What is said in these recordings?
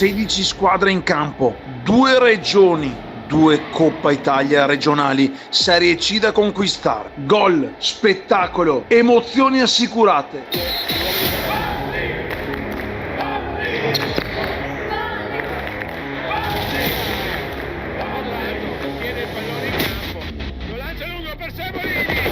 16 squadre in campo, 2 regioni, 2 Coppa Italia regionali, Serie C da conquistare, gol, spettacolo, emozioni assicurate. Tiene il pallone in campo, lo lancia lungo per Sebolini.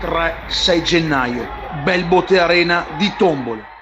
Tre, 6 gennaio, Belbote Arena di Tombolo.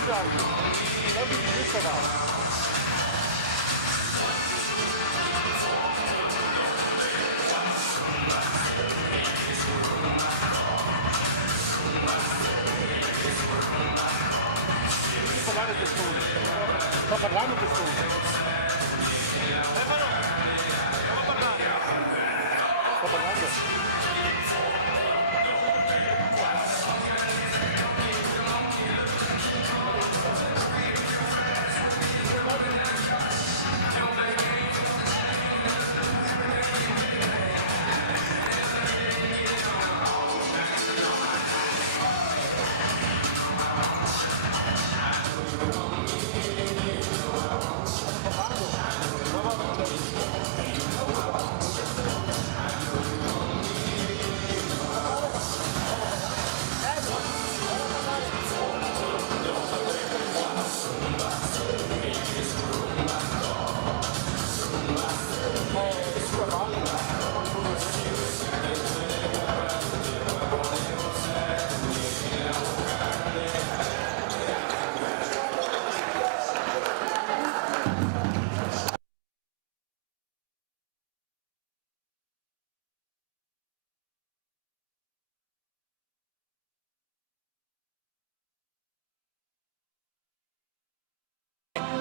Sto parlando questo. Sto parlando.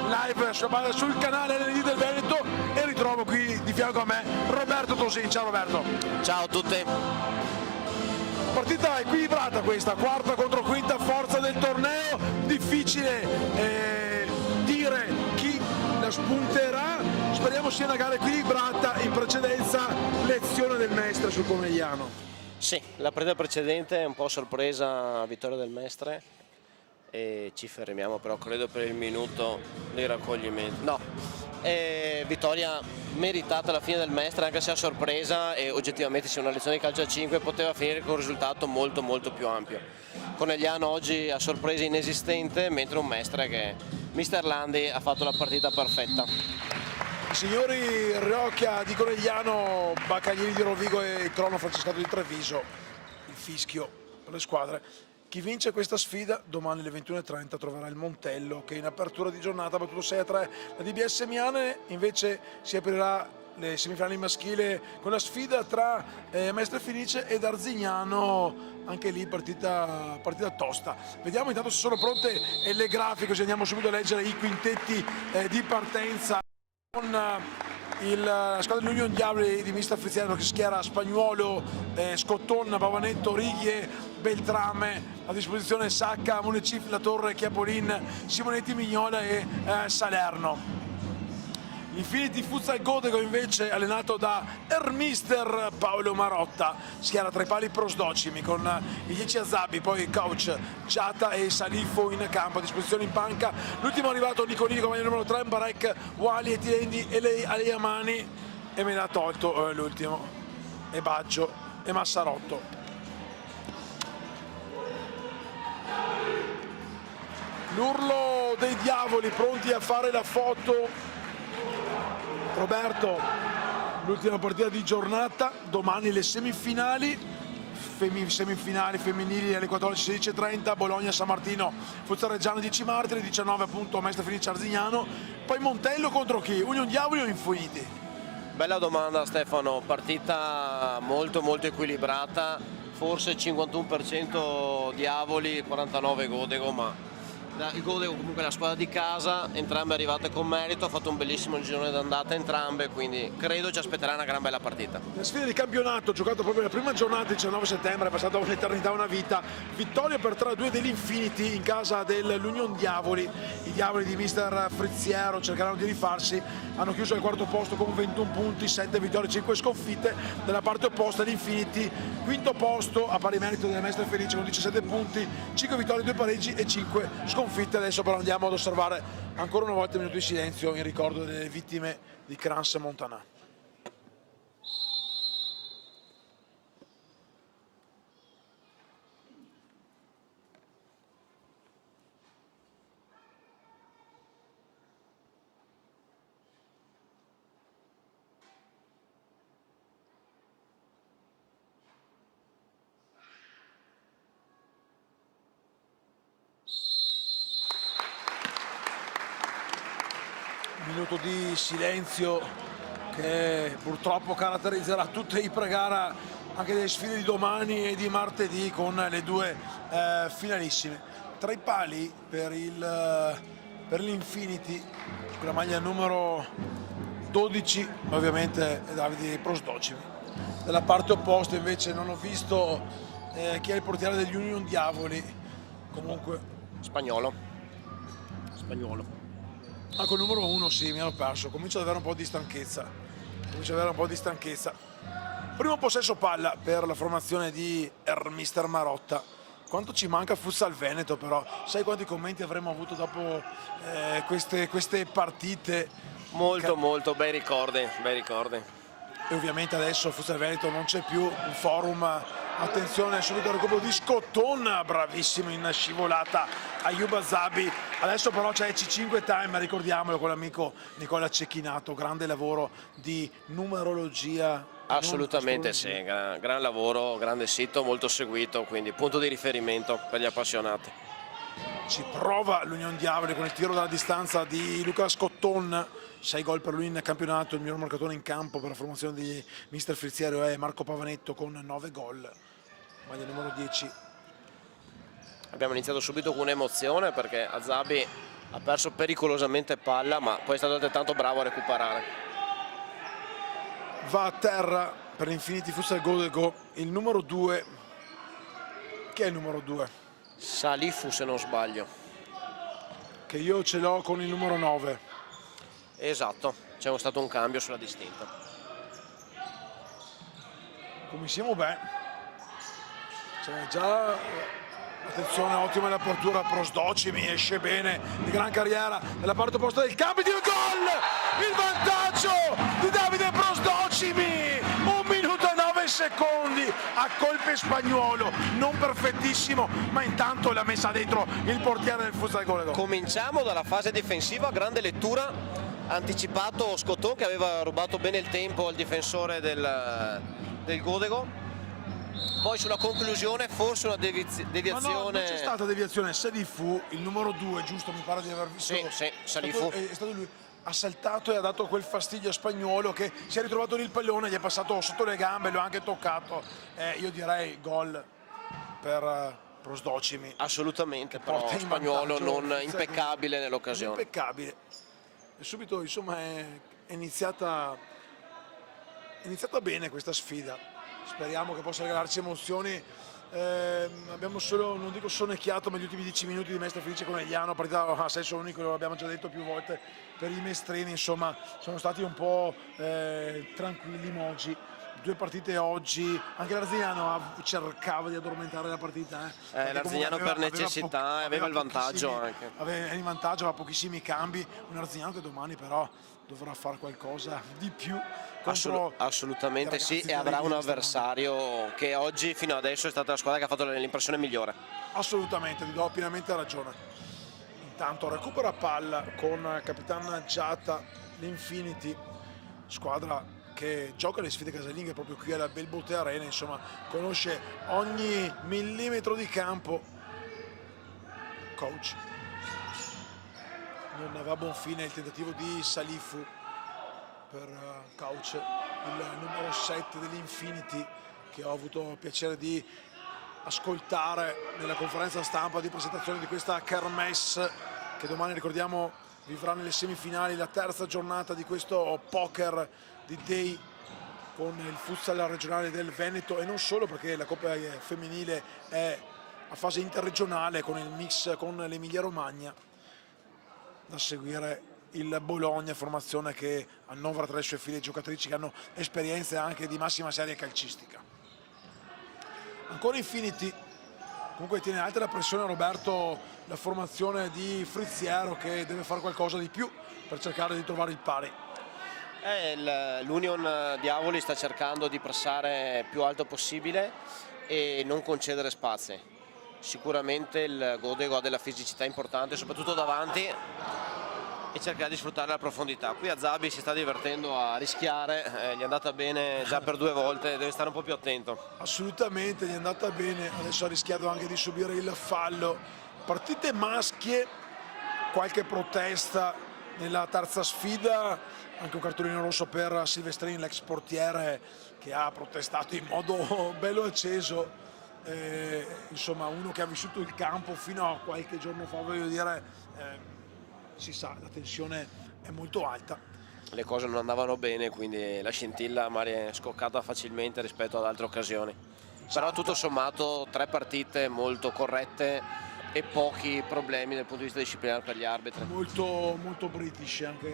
Live sul canale LND del Veneto e ritrovo qui di fianco a me Roberto Tosin. Ciao Roberto. Ciao a tutti. Partita equilibrata questa, quarta contro quinta forza del torneo, difficile dire chi la spunterà, speriamo sia una gara equilibrata, in precedenza lezione del Mestre sul Conegliano. Sì, la partita precedente è un po' sorpresa, vittoria del Mestre, e ci fermiamo però credo per il minuto di raccoglimento. No, vittoria meritata alla fine del Mestre, anche se a sorpresa, e oggettivamente se una lezione di calcio a 5 poteva finire con un risultato molto più ampio. Conegliano oggi a sorpresa inesistente, mentre un Mestre che Mister Landi ha fatto la partita perfetta. Signori Riocchia di Conegliano, Baccaglini di Rovigo e Crono Francescato di Treviso, il fischio per le squadre. Chi vince questa sfida domani alle 21:30 troverà il Montello, che in apertura di giornata ha battuto 6-3 la DBS Miane. Invece si aprirà le semifinali maschile con la sfida tra Mestre Felice ed Arzignano, anche lì partita tosta. Vediamo intanto se sono pronte le grafiche, così andiamo subito a leggere i quintetti di partenza. Con la squadra dell'Union Diabli di Mister Friziano che schiera Spagnuolo, Scotton, Pavanetto, Righe, Beltrame, a disposizione Sacca, Munecif, La Torre, Chiapolin, Simonetti, Mignola e Salerno. L'Infinity Futsal Codego invece allenato da Mister Paolo Marotta, schiera tra i pali Prosdocimi con i 10 Azzabbi, poi coach Giata e Salifo in campo, a disposizione in panca l'ultimo arrivato Nicolini, compagno numero 3, Barek, Wali e Tirendi e lei Aliamani, e me l'ha tolto l'ultimo, e Baggio e Massarotto. L'urlo dei diavoli pronti a fare la foto. Roberto, l'ultima partita di giornata, domani le semifinali femminili alle 14:16:30, Bologna San Martino, Futsal Reggiano 10 Martiri, 19 appunto Mestre Felice Arzignano, poi Montello contro chi? Union Diavoli o Infiniti? Bella domanda Stefano, partita molto equilibrata, forse 51% Diavoli, 49% Codego, ma il Codego comunque è la squadra di casa, entrambe arrivate con merito, ha fatto un bellissimo girone d'andata entrambe, quindi credo ci aspetterà una gran bella partita. La sfida di campionato, giocato proprio la prima giornata, il 19 settembre, è passata un'eternità, una vita. Vittoria per 3-2 dell'Infinity in casa dell'Union Diavoli. I Diavoli di Mister Frizziero cercheranno di rifarsi, hanno chiuso al quarto posto con 21 punti, 7 vittorie, 5 sconfitte. Dalla parte opposta l'Infinity, quinto posto a pari merito delle Mestre Felice con 17 punti, 5 vittorie, 2 pareggi e 5 sconfitte. Adesso però andiamo ad osservare ancora una volta un minuto di silenzio in ricordo delle vittime di Crans Montana. minuto di silenzio che purtroppo caratterizzerà tutte le pre-gara anche delle sfide di domani e di martedì con le due finalissime. Tra i pali per l'Infinity, con la maglia numero 12 ovviamente è Davide Prosdocimi. Dalla parte opposta invece non ho visto chi è il portiere degli Union Diavoli, comunque Spagnolo. col numero 1 sì, mi ero perso, comincio ad avere un po' di stanchezza. Primo possesso palla per la formazione di Mister Marotta. Quanto ci manca Futsal Veneto, però sai quanti commenti avremmo avuto dopo queste partite? Molto bei ricordi. E ovviamente adesso Futsal Veneto non c'è più, un forum, attenzione subito al recupero di Scotton, bravissimo in scivolata Ayub Azabi. Adesso però c'è C5 Time, ricordiamolo, con l'amico Nicola Cecchinato, grande lavoro di numerologia. Assolutamente sì, gran lavoro, grande sito, molto seguito, quindi punto di riferimento per gli appassionati. Ci prova l'Union Diavoli con il tiro dalla distanza di Luca Scotton, 6 gol per lui in campionato, il miglior marcatore in campo per la formazione di Mister Friziero è Marco Pavanetto con 9 gol, maglia numero 10. Abbiamo iniziato subito con un'emozione perché Azabi ha perso pericolosamente palla, ma poi è stato altrettanto bravo a recuperare. Va a terra per l'Infinity Futsal Godego il numero 2. Chi è il numero 2? Salifu, se non sbaglio. Che io ce l'ho con il numero 9. Esatto, c'è stato un cambio sulla distinta. Come siamo bene. C'è già. Attenzione, ottima l'apertura, Prosdocimi esce bene, di gran carriera nella parte opposta del campo, di gol! Il vantaggio di Davide Prosdocimi, 1 minuto e 9 secondi a colpe Spagnuolo, non perfettissimo, ma intanto l'ha messa dentro il portiere del Futsal Godego. Cominciamo dalla fase difensiva, grande lettura, anticipato Scotton che aveva rubato bene il tempo al difensore del Godego. Poi sulla conclusione forse una deviazione. Ma no, non c'è stata deviazione, Salifu, il numero 2, giusto, mi pare di aver visto. Sì, Salifu. È stato lui, ha saltato e ha dato quel fastidio a Spagnuolo che si è ritrovato lì il pallone, gli è passato sotto le gambe, lo ha anche toccato. Io direi gol per Prosdocimi. Assolutamente, però Spagnuolo non impeccabile nell'occasione. Impeccabile. E subito insomma è iniziata bene questa sfida. Speriamo che possa regalarci emozioni. Abbiamo solo, non dico sonnecchiato, ma gli ultimi 10 minuti di Mestre Felice Conegliano, partita a senso unico, lo abbiamo già detto più volte, per i mestrini, insomma, sono stati un po' tranquilli oggi. 2 partite oggi, anche l'Arzignano cercava di addormentare la partita. L'Arzignano per necessità aveva il vantaggio anche. Aveva il vantaggio, aveva pochissimi cambi, un Arzignano che domani però dovrà fare qualcosa di più. Assolutamente sì, e avrà un avversario che oggi fino adesso è stata la squadra che ha fatto l'impressione migliore. Assolutamente, ti do pienamente ragione. Intanto recupera palla con Capitan Giata, l'Infinity, squadra che gioca le sfide casalinghe proprio qui alla Belbote Arena, insomma conosce ogni millimetro di campo. Coach non va a buon fine il tentativo di Salifu per Couch, il numero 7 dell'Infinity, che ho avuto piacere di ascoltare nella conferenza stampa di presentazione di questa Kermesse, che domani, ricordiamo, vivrà nelle semifinali la terza giornata di questo poker di day con il futsal regionale del Veneto, e non solo, perché la Coppa femminile è a fase interregionale con il mix con l'Emilia Romagna. Da seguire il Bologna, formazione che annovera tra le sue file giocatrici che hanno esperienze anche di massima serie calcistica. Ancora Infinity, comunque tiene alta la pressione Roberto, la formazione di Friziero, che deve fare qualcosa di più per cercare di trovare il pari. L'Union Diavoli sta cercando di pressare più alto possibile e non concedere spazi. Sicuramente il Godego ha della fisicità importante, soprattutto davanti, e cercherà di sfruttare la profondità. Qui Azabi si sta divertendo a rischiare, gli è andata bene già per 2 volte, deve stare un po' più attento. Assolutamente, gli è andata bene, adesso ha rischiato anche di subire il fallo. Partite maschie, qualche protesta nella terza sfida, anche un cartolino rosso per Silvestrini, l'ex portiere, che ha protestato in modo bello acceso. Insomma, uno che ha vissuto il campo fino a qualche giorno fa, voglio dire, si sa, la tensione è molto alta. Le cose non andavano bene, quindi la scintilla magari è scoccata facilmente rispetto ad altre occasioni. Però tutto sommato 3 partite molto corrette e pochi problemi dal punto di vista disciplinare per gli arbitri. Molto british anche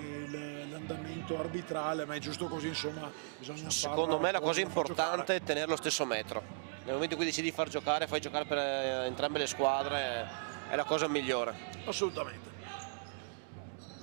l'andamento arbitrale, ma è giusto così, insomma, bisogna Secondo me la cosa importante è tenere lo stesso metro. Nel momento in cui decidi di far giocare, fai giocare per entrambe le squadre, è la cosa migliore. Assolutamente.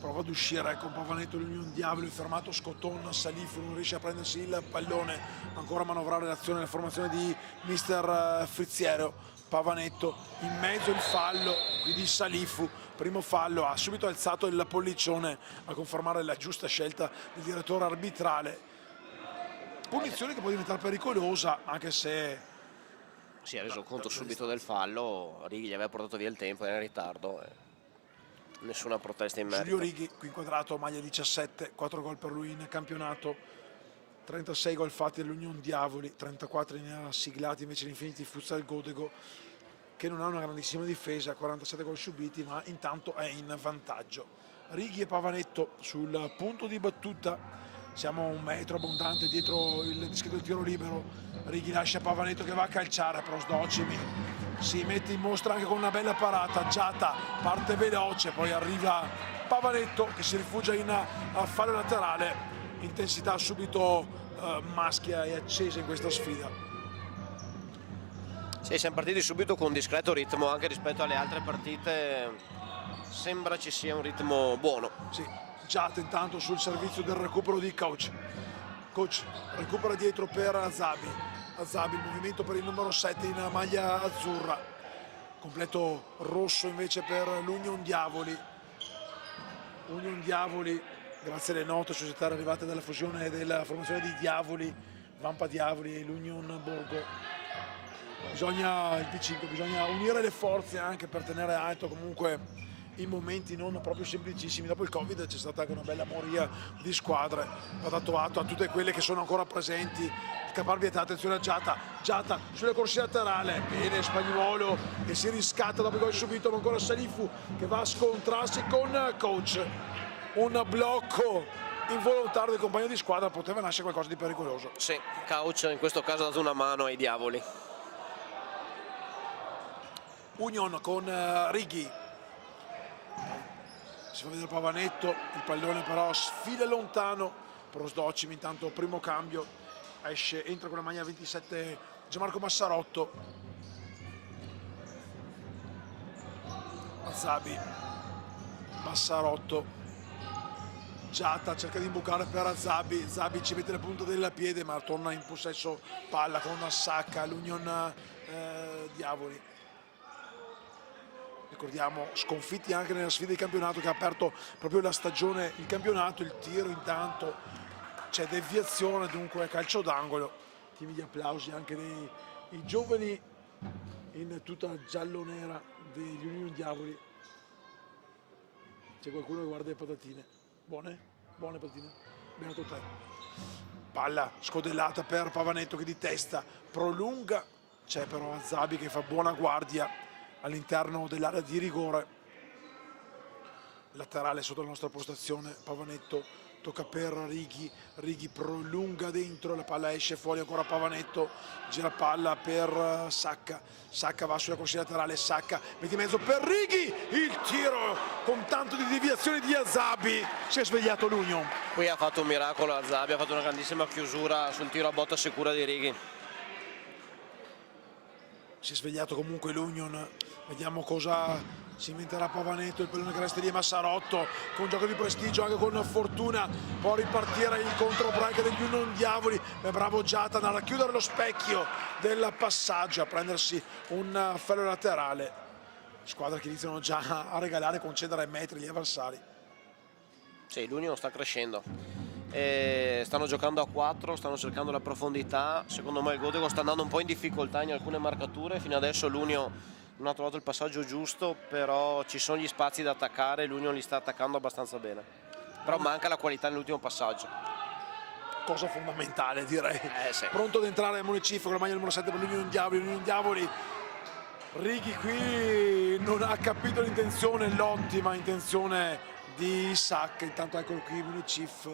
Prova ad uscire con Pavanetto l'Union Diavoli, fermato Scotton, Salifu non riesce a prendersi il pallone, ancora a manovrare l'azione, la formazione di mister Frizziero. Pavanetto in mezzo il fallo, quindi Salifu, primo fallo, ha subito alzato il pollicione a confermare la giusta scelta del direttore arbitrale. Punizione che può diventare pericolosa, anche se Si è reso conto subito del fallo, Righi gli aveva portato via il tempo, era in ritardo. Nessuna protesta in merito. Giulio Righi, qui inquadrato, maglia 17, 4 gol per lui in campionato, 36 gol fatti all'Union Diavoli, 34 ne ha siglati invece l'Infinity Futsal Godego, che non ha una grandissima difesa, 47 gol subiti, ma intanto è in vantaggio. Righi e Pavanetto sul punto di battuta, siamo a 1 metro abbondante dietro il dischetto del tiro libero. Righi lascia Pavanetto che va a calciare, però Sdocimi si mette in mostra anche con una bella parata. Giata parte veloce, poi arriva Pavanetto che si rifugia in fallo laterale. Intensità subito maschia e accesa in questa sfida. Sì, siamo partiti subito con un discreto ritmo anche rispetto alle altre partite, sembra ci sia un ritmo buono. Sì, Giata intanto sul servizio del recupero di Coach. Coach recupera dietro per Azabi. Azabi, il movimento per il numero 7 in maglia azzurra, completo rosso invece per l'Union Diavoli. Union Diavoli, grazie alle note societarie arrivate dalla fusione della formazione di Diavoli, Vampa Diavoli e l'Union Borgo. Bisogna, il P5, bisogna unire le forze anche per tenere alto comunque in momenti non proprio semplicissimi. Dopo il Covid c'è stata anche una bella moria di squadre, va dato atto a tutte quelle che sono ancora presenti. Caparbietà, attenzione a Giata, Giata sulla corsia laterale, bene Spagnuolo che si riscatta dopo il gol subito, ma ancora Salifu che va a scontrarsi con Coach. Un blocco involontario del compagno di squadra, poteva nascere qualcosa di pericoloso. Sì, Couch in questo caso ha dato una mano ai Diavoli. Union con Righi, si fa vedere Pavanetto, il pallone però sfila lontano. Prosdocimi intanto primo cambio, esce, entra con la maglia 27 Gianmarco Massarotto. Azabi, Massarotto, Giata cerca di imbucare per Azabi, Zabi ci mette la punta del piede ma torna in possesso palla con Sacca, l'Union Diavoli. Ricordiamo, sconfitti anche nella sfida di campionato che ha aperto proprio la stagione, il campionato, il tiro intanto, c'è deviazione, dunque calcio d'angolo. Timidi applausi anche dei giovani in tuta giallo-nera degli Union Diavoli. C'è qualcuno che guarda le patatine. Buone? Buone patatine? Beato te. Palla scodellata per Pavanetto che di testa prolunga, c'è però Azabi che fa buona guardia all'interno dell'area di rigore. Laterale sotto la nostra postazione, Pavanetto tocca per Righi, Righi prolunga dentro, la palla esce fuori, ancora Pavanetto, gira palla per Sacca, Sacca va sulla corsia laterale, Sacca mette in mezzo per Righi, il tiro con tanto di deviazione di Azabi, si è svegliato l'Union. Qui ha fatto un miracolo Azabi, ha fatto una grandissima chiusura sul tiro a botta sicura di Righi. Si è svegliato comunque l'Union, vediamo cosa si inventerà Pavanetto, il pallone che resta lì è Massarotto, con un gioco di prestigio anche con fortuna, può ripartire il contro-break degli Union Diavoli, è bravo Giata a racchiudere lo specchio del passaggio, a prendersi un fallo laterale. Squadre che iniziano già a regalare e concedere ai metri gli avversari. Sì, l'Union sta crescendo. Stanno giocando a 4, stanno cercando la profondità, secondo me il Godego sta andando un po' in difficoltà in alcune marcature, fino adesso l'Union non ha trovato il passaggio giusto, però ci sono gli spazi da attaccare e l'Union li sta attaccando abbastanza bene. però manca la qualità nell'ultimo passaggio. Cosa fondamentale, direi. Sì. Pronto ad entrare Munecif con la maglia numero 7 per l'Unione Diavoli. Righi qui non ha capito l'intenzione, l'ottima intenzione di Isaac. Intanto eccolo qui Munecif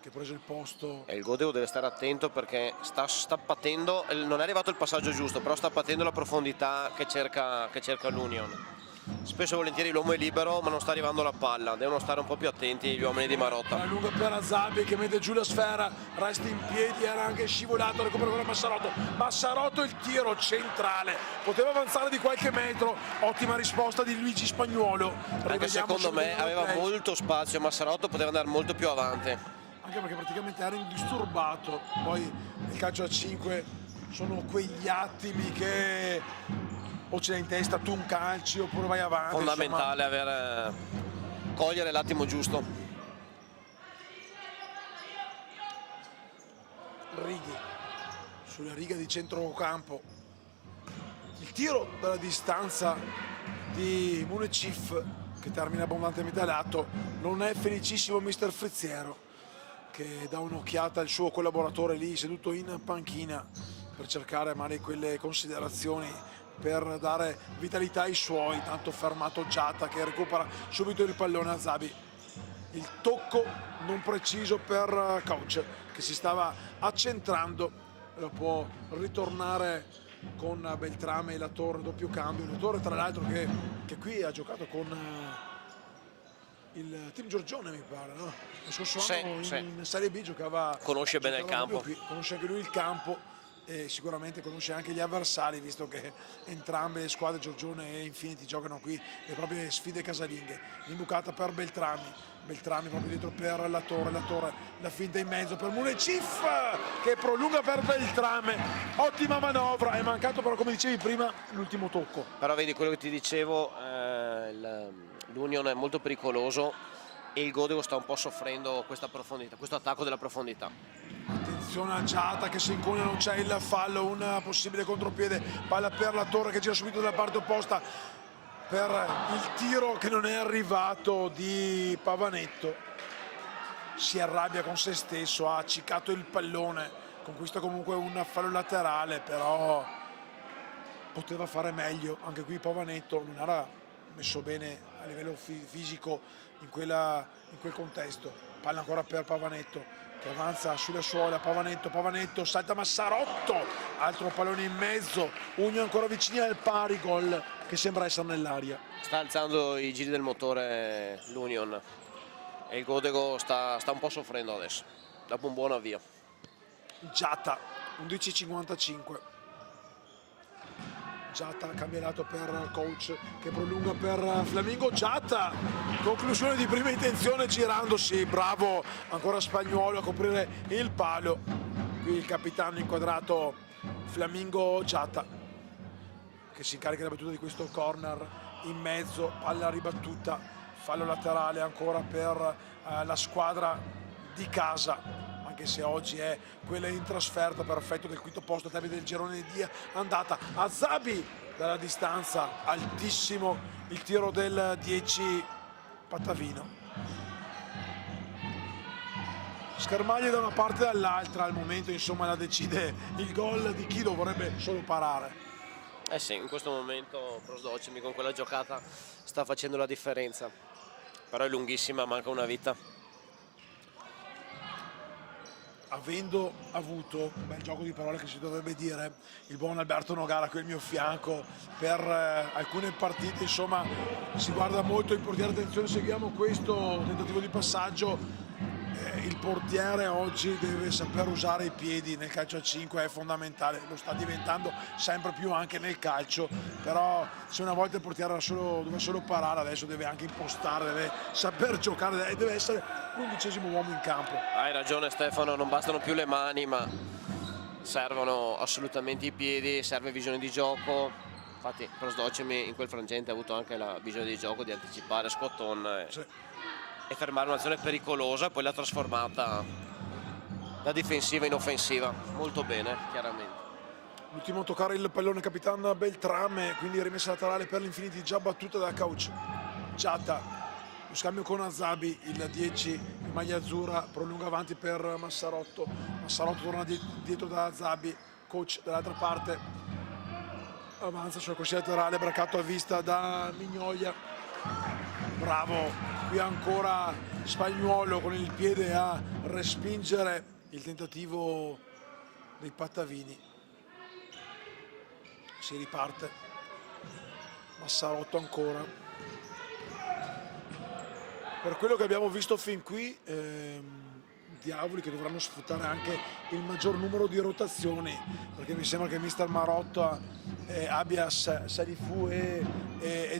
che ha preso il posto. E il Godeo deve stare attento perché sta patendo, non è arrivato il passaggio giusto, però sta patendo la profondità che cerca l'Union. Spesso e volentieri l'uomo è libero ma non sta arrivando la palla, devono stare un po' più attenti gli uomini di Marotta. La lunga per Azabi che mette giù la sfera, resta in piedi, era anche scivolato, recupera ancora Massarotto il tiro centrale, poteva avanzare di qualche metro, ottima risposta di Luigi Spagnuolo. Anche secondo me aveva molto spazio, Massarotto poteva andare molto più avanti. Anche perché praticamente era indisturbato, poi nel calcio a 5 sono quegli attimi che o ce l'hai in testa tu un calcio oppure vai avanti. Fondamentale cogliere l'attimo giusto. Righi sulla riga di centrocampo, il tiro dalla distanza di Munecif che termina abbondantemente a lato. Non è felicissimo mister Frizziero che dà un'occhiata al suo collaboratore lì seduto in panchina per cercare magari quelle considerazioni per dare vitalità ai suoi. Tanto fermato Giata che recupera subito il pallone a Zabi. Il tocco non preciso per Coach che si stava accentrando, lo può ritornare con Beltrame e La Torre, doppio cambio. La Torre tra l'altro che qui ha giocato con il team Giorgione mi pare, no? Lo scorso anno in Serie B conosce bene il campo, conosce anche lui il campo e sicuramente conosce anche gli avversari, visto che entrambe le squadre, Giorgione e Infinity, giocano qui le proprie sfide casalinghe. L'imbucata per Beltrami proprio dietro per La Torre, la finta in mezzo per Munecif che prolunga per Beltrame, ottima manovra, è mancato però come dicevi prima l'ultimo tocco. Però vedi quello che ti dicevo, l'Union è molto pericoloso e il Godeo sta un po' soffrendo questa profondità, questo attacco della profondità. Attenzione a Giata che si incugna, non c'è il fallo, un possibile contropiede, palla per La Torre che gira subito dalla parte opposta per il tiro che non è arrivato di Pavanetto. Si arrabbia con se stesso, ha accicato il pallone, conquista comunque un fallo laterale, però poteva fare meglio. Anche qui Pavanetto non era messo bene a livello fisico in quel contesto. Palla ancora per Pavanetto che avanza sulla suola, Pavanetto salta Massarotto, altro pallone in mezzo, Union ancora vicini al pari, gol che sembra essere nell'aria. Sta alzando i giri del motore l'Union e il Godego sta un po' soffrendo adesso, dopo un buon avvio. Giata, 11:55. Giata cambia lato per Coach che prolunga per Flamingo. Giata, conclusione di prima intenzione girandosi, bravo ancora Spagnuolo a coprire il palo. Qui il capitano inquadrato Flamingo Giata che si incarica della battuta di questo corner in mezzo, palla ribattuta, fallo laterale ancora per la squadra di casa, anche se oggi è quella in trasferta per effetto del quinto posto, termine del girone di andata. Azabi dalla distanza, altissimo il tiro del 10 Pattavino. Schermaglie da una parte e dall'altra, al momento insomma la decide il gol di chi dovrebbe solo parare. Eh sì, in questo momento Prosdocimi con quella giocata sta facendo la differenza, però è lunghissima, manca una vita. Avendo avuto un bel gioco di parole che si dovrebbe dire, il buon Alberto Nogara qui al mio fianco per alcune partite, insomma si guarda molto il portiere, attenzione, seguiamo questo tentativo di passaggio. Il portiere oggi deve saper usare i piedi nel calcio a 5, è fondamentale, lo sta diventando sempre più anche nel calcio, però se una volta il portiere doveva solo parare, adesso deve anche impostare, deve saper giocare e deve essere l'11° uomo in campo. Hai ragione Stefano, non bastano più le mani ma servono assolutamente i piedi, serve visione di gioco. Infatti Prosdocimi in quel frangente ha avuto anche la visione di gioco di anticipare Scotton e fermare un'azione pericolosa, poi l'ha trasformata da difensiva in offensiva, molto bene chiaramente. L'ultimo a toccare il pallone capitano Beltrame, quindi rimessa laterale per l'Infinity già battuta da Couch. Giata scambio con Azabi, il 10 in maglia azzurra, prolunga avanti per Massarotto. Massarotto torna dietro da Azabi, coach dall'altra parte, avanza sulla corsia laterale, braccato a vista da Mignoia. Bravo qui ancora Spagnuolo con il piede a respingere il tentativo dei Pattavini. Si riparte, Massarotto ancora. Per quello che abbiamo visto fin qui, Diavoli che dovranno sfruttare anche il maggior numero di rotazioni, perché mi sembra che mister Marotta abbia Salifu e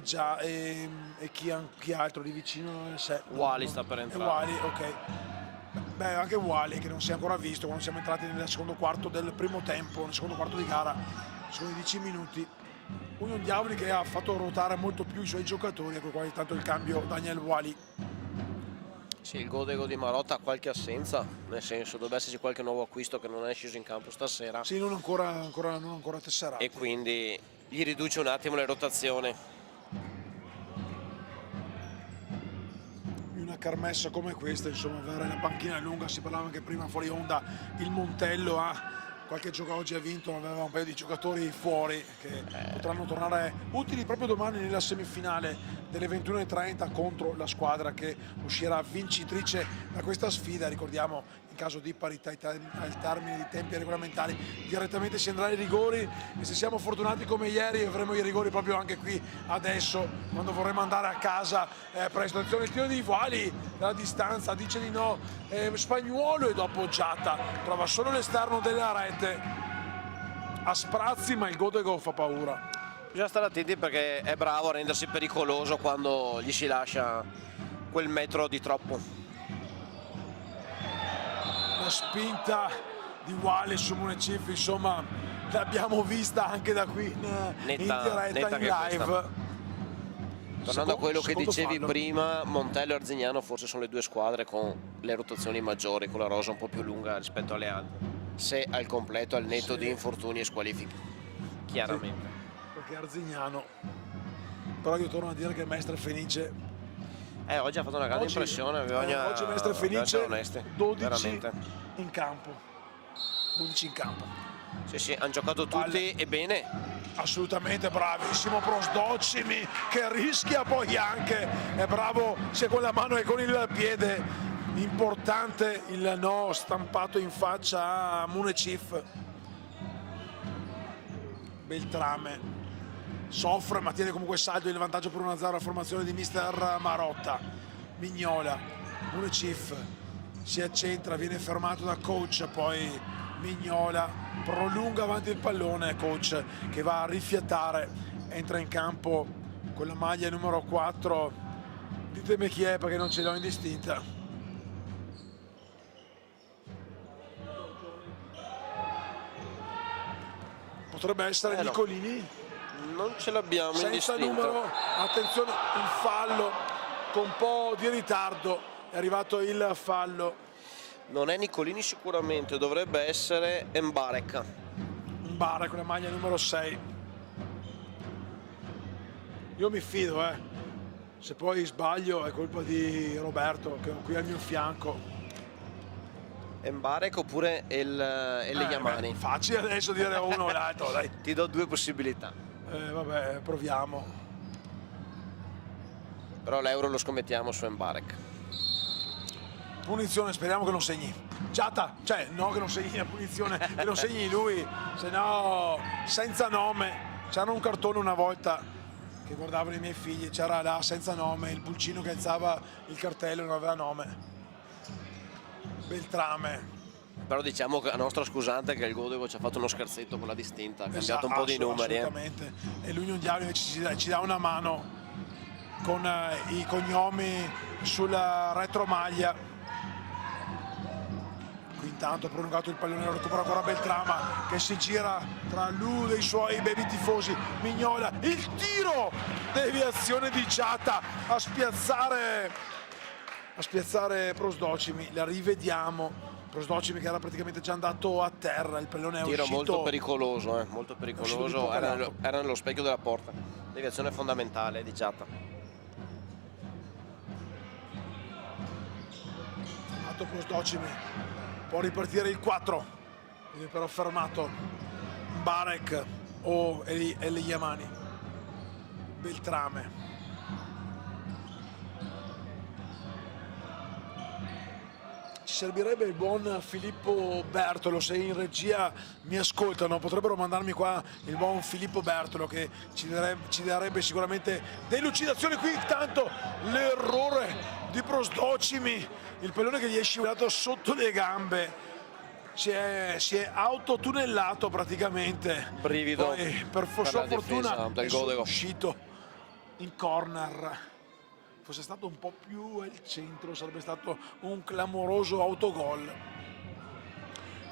chi altro di vicino. Wally sta per entrare. Wally, ok. Beh, anche Wally che non si è ancora visto quando siamo entrati nel secondo quarto del primo tempo, nel secondo quarto di gara, sono i 10 minuti. Union Diavoli che ha fatto ruotare molto più i suoi giocatori, ecco qua intanto il cambio Daniel Wally. Sì, il Godego di Marotta ha qualche assenza, nel senso dovrebbe esserci qualche nuovo acquisto che non è sceso in campo stasera. Sì, non ancora tesserato. E quindi gli riduce un attimo le rotazioni. Una carmessa come questa, insomma, avere la panchina lunga, si parlava anche prima fuori onda, il Montello ha qualche giocatore, oggi ha vinto, aveva un paio di giocatori fuori che potranno tornare utili proprio domani nella semifinale delle 21:30 contro la squadra che uscirà vincitrice da questa sfida. Ricordiamo, in caso di parità al termine di tempi regolamentari direttamente si andrà ai rigori, e se siamo fortunati come ieri avremo i rigori proprio anche qui adesso, quando vorremmo andare a casa presto. Attenzione, il tiro di Wally dalla distanza, dice di no Spagnuolo, e dopo Giata trova solo l'esterno della rete a sprazzi, ma il Godego fa paura. Bisogna stare attenti perché è bravo a rendersi pericoloso quando gli si lascia quel metro di troppo. La spinta di Wally su Munecif, insomma, l'abbiamo vista anche da qui in diretta, in live. Tornando a quello che dicevi fallo. prima, Montello e Arzignano forse sono le due squadre con le rotazioni maggiori, con la rosa un po' più lunga rispetto alle altre, se al completo, al netto di infortuni e squalifiche, chiaramente. Sì, perché Arzignano, però io torno a dire che Mestre Fenice Oggi ha fatto una grande impressione, bisogna oggi Mestre essere Fenice onesti, 12 veramente. in campo, 12 in campo. Sì, hanno giocato tutti e bene. Assolutamente bravissimo Prosdocimi che rischia poi anche, è bravo sia con la mano che con il piede, importante il no stampato in faccia a Munecif. Beltrame soffre ma tiene comunque saldo il vantaggio per 1-0 la formazione di mister Marotta. Mignola, Munecif si accentra, viene fermato da coach, poi Mignola prolunga avanti il pallone, coach che va a rifiatare, entra in campo con la maglia numero 4, ditemi chi è perché non ce l'ho indistinta. Potrebbe essere No. Nicolini, Non ce l'abbiamo senza indistinto. numero, attenzione il fallo con un po' di ritardo, è arrivato il fallo. Non è Nicolini sicuramente, dovrebbe essere Mbarek. Mbarek con la maglia numero 6. Io mi fido, se poi sbaglio è colpa di Roberto che è qui al mio fianco. Mbarek oppure El Yamani. Facile adesso dire uno o l'altro, dai. Ti do due possibilità. Vabbè, proviamo. Però l'euro lo scommettiamo su Mbarek. Punizione, speriamo che non segni Giata, cioè no che non segni la punizione, che non segni lui, se no senza nome. C'era un cartone una volta che guardavano i miei figli, c'era là senza nome, il pulcino che alzava il cartello non aveva nome. Beltrame. Però diciamo che a nostra scusante che il Godego ci ha fatto uno scherzetto con la distinta, ha cambiato un po' di numeri. Assolutamente. E l'Union Diavoli invece ci dà una mano con i cognomi sulla retromaglia. Qui intanto prolungato il pallone, lo recupera ancora Beltrama che si gira tra lui e i suoi baby tifosi. Mignola, il tiro, deviazione di Giata a spiazzare Prosdocimi. La rivediamo. Prosdocimi che era praticamente già andato a terra, il pallone è Tiro uscito molto pericoloso, molto pericoloso, era nello specchio della porta. Deviazione fondamentale di Giatta. Intanto Prosdocimi può ripartire il 4, viene però fermato Barek o El Yamani. Beltrame. Ci servirebbe il buon Filippo Bertolo, se in regia mi ascoltano potrebbero mandarmi qua il buon Filippo Bertolo che ci darebbe sicuramente delucidazione qui. Intanto l'errore di Prosdocimi, il pallone che gli è scivolato sotto le gambe, si è autotunnellato praticamente. Brivido. Poi, per sua la fortuna difesa del è Godego. uscito in corner. Fosse stato un po' più al centro sarebbe stato un clamoroso autogol.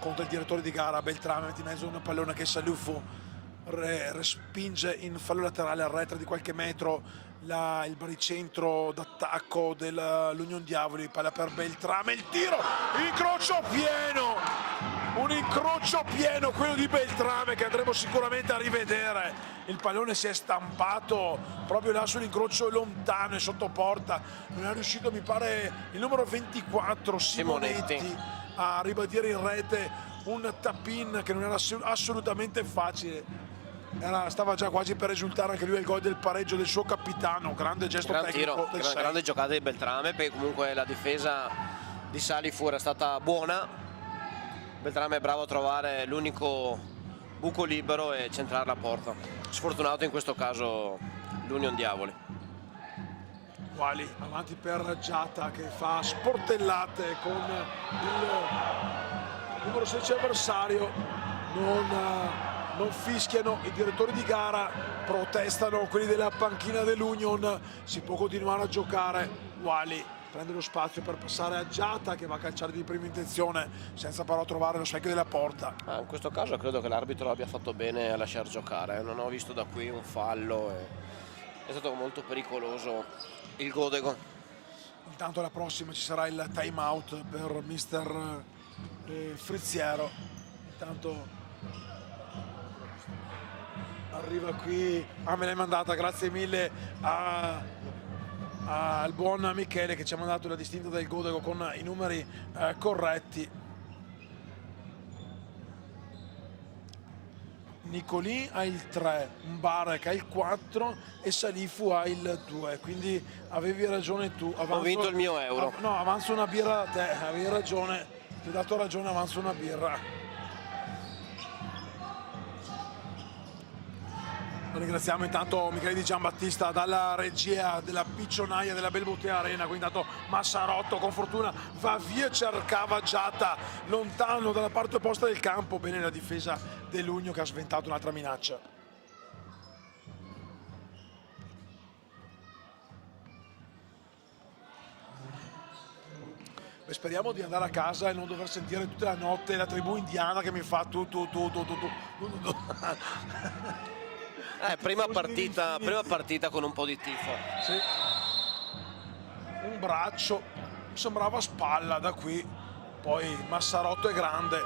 Contro il direttore di gara Beltrame, mette in mezzo un pallone che Salifu respinge in fallo laterale al retro di qualche metro il baricentro d'attacco dell'Union Diavoli. Palla per Beltrame, il tiro, incrocio pieno, un incrocio pieno quello di Beltrame che andremo sicuramente a rivedere. Il pallone si è stampato proprio là sull'incrocio lontano e sotto porta. Non è riuscito, mi pare, il numero 24 Simonetti a ribadire in rete un tap-in che non era assolutamente facile. Stava già quasi per risultare anche lui il gol del pareggio del suo capitano. Grande gesto tecnico del grande giocata di Beltrame, perché comunque la difesa di Salifu era stata buona. Beltrame è bravo a trovare l'unico buco libero e centrare la porta. Sfortunato in questo caso l'Union Diavoli. Wally avanti per Giata che fa sportellate con il numero 16 avversario. Non fischiano i direttori di gara, protestano quelli della panchina dell'Union. Si può continuare a giocare. Wally prende lo spazio per passare a Giata che va a calciare di prima intenzione senza però trovare lo specchio della porta. In questo caso credo che l'arbitro abbia fatto bene a lasciar giocare. Non ho visto da qui un fallo, è stato molto pericoloso il Godego. Intanto la prossima ci sarà il time out per mister Frizziero. Intanto arriva qui, me l'hai mandata, grazie mille al buon Michele che ci ha mandato la distinta del Godego con i numeri corretti. Nicolì ha il 3, Mbarek ha il 4 e Salifu ha il 2, quindi avevi ragione tu. Ho vinto il mio euro. No, avanzo una birra da te, avevi ragione, ti ho dato ragione, avanzo una birra. Ringraziamo intanto Michele Di Giambattista dalla regia della piccionaia della Belbutea Arena. Quindi intanto Massarotto con fortuna va via, cercava Giata lontano dalla parte opposta del campo. Bene la difesa dell'Union che ha sventato un'altra minaccia. Speriamo di andare a casa e non dover sentire tutta la notte la tribù indiana che mi fa tu. Prima partita con un po' di tifo. Sì. Un braccio, sembrava spalla da qui, poi Massarotto è grande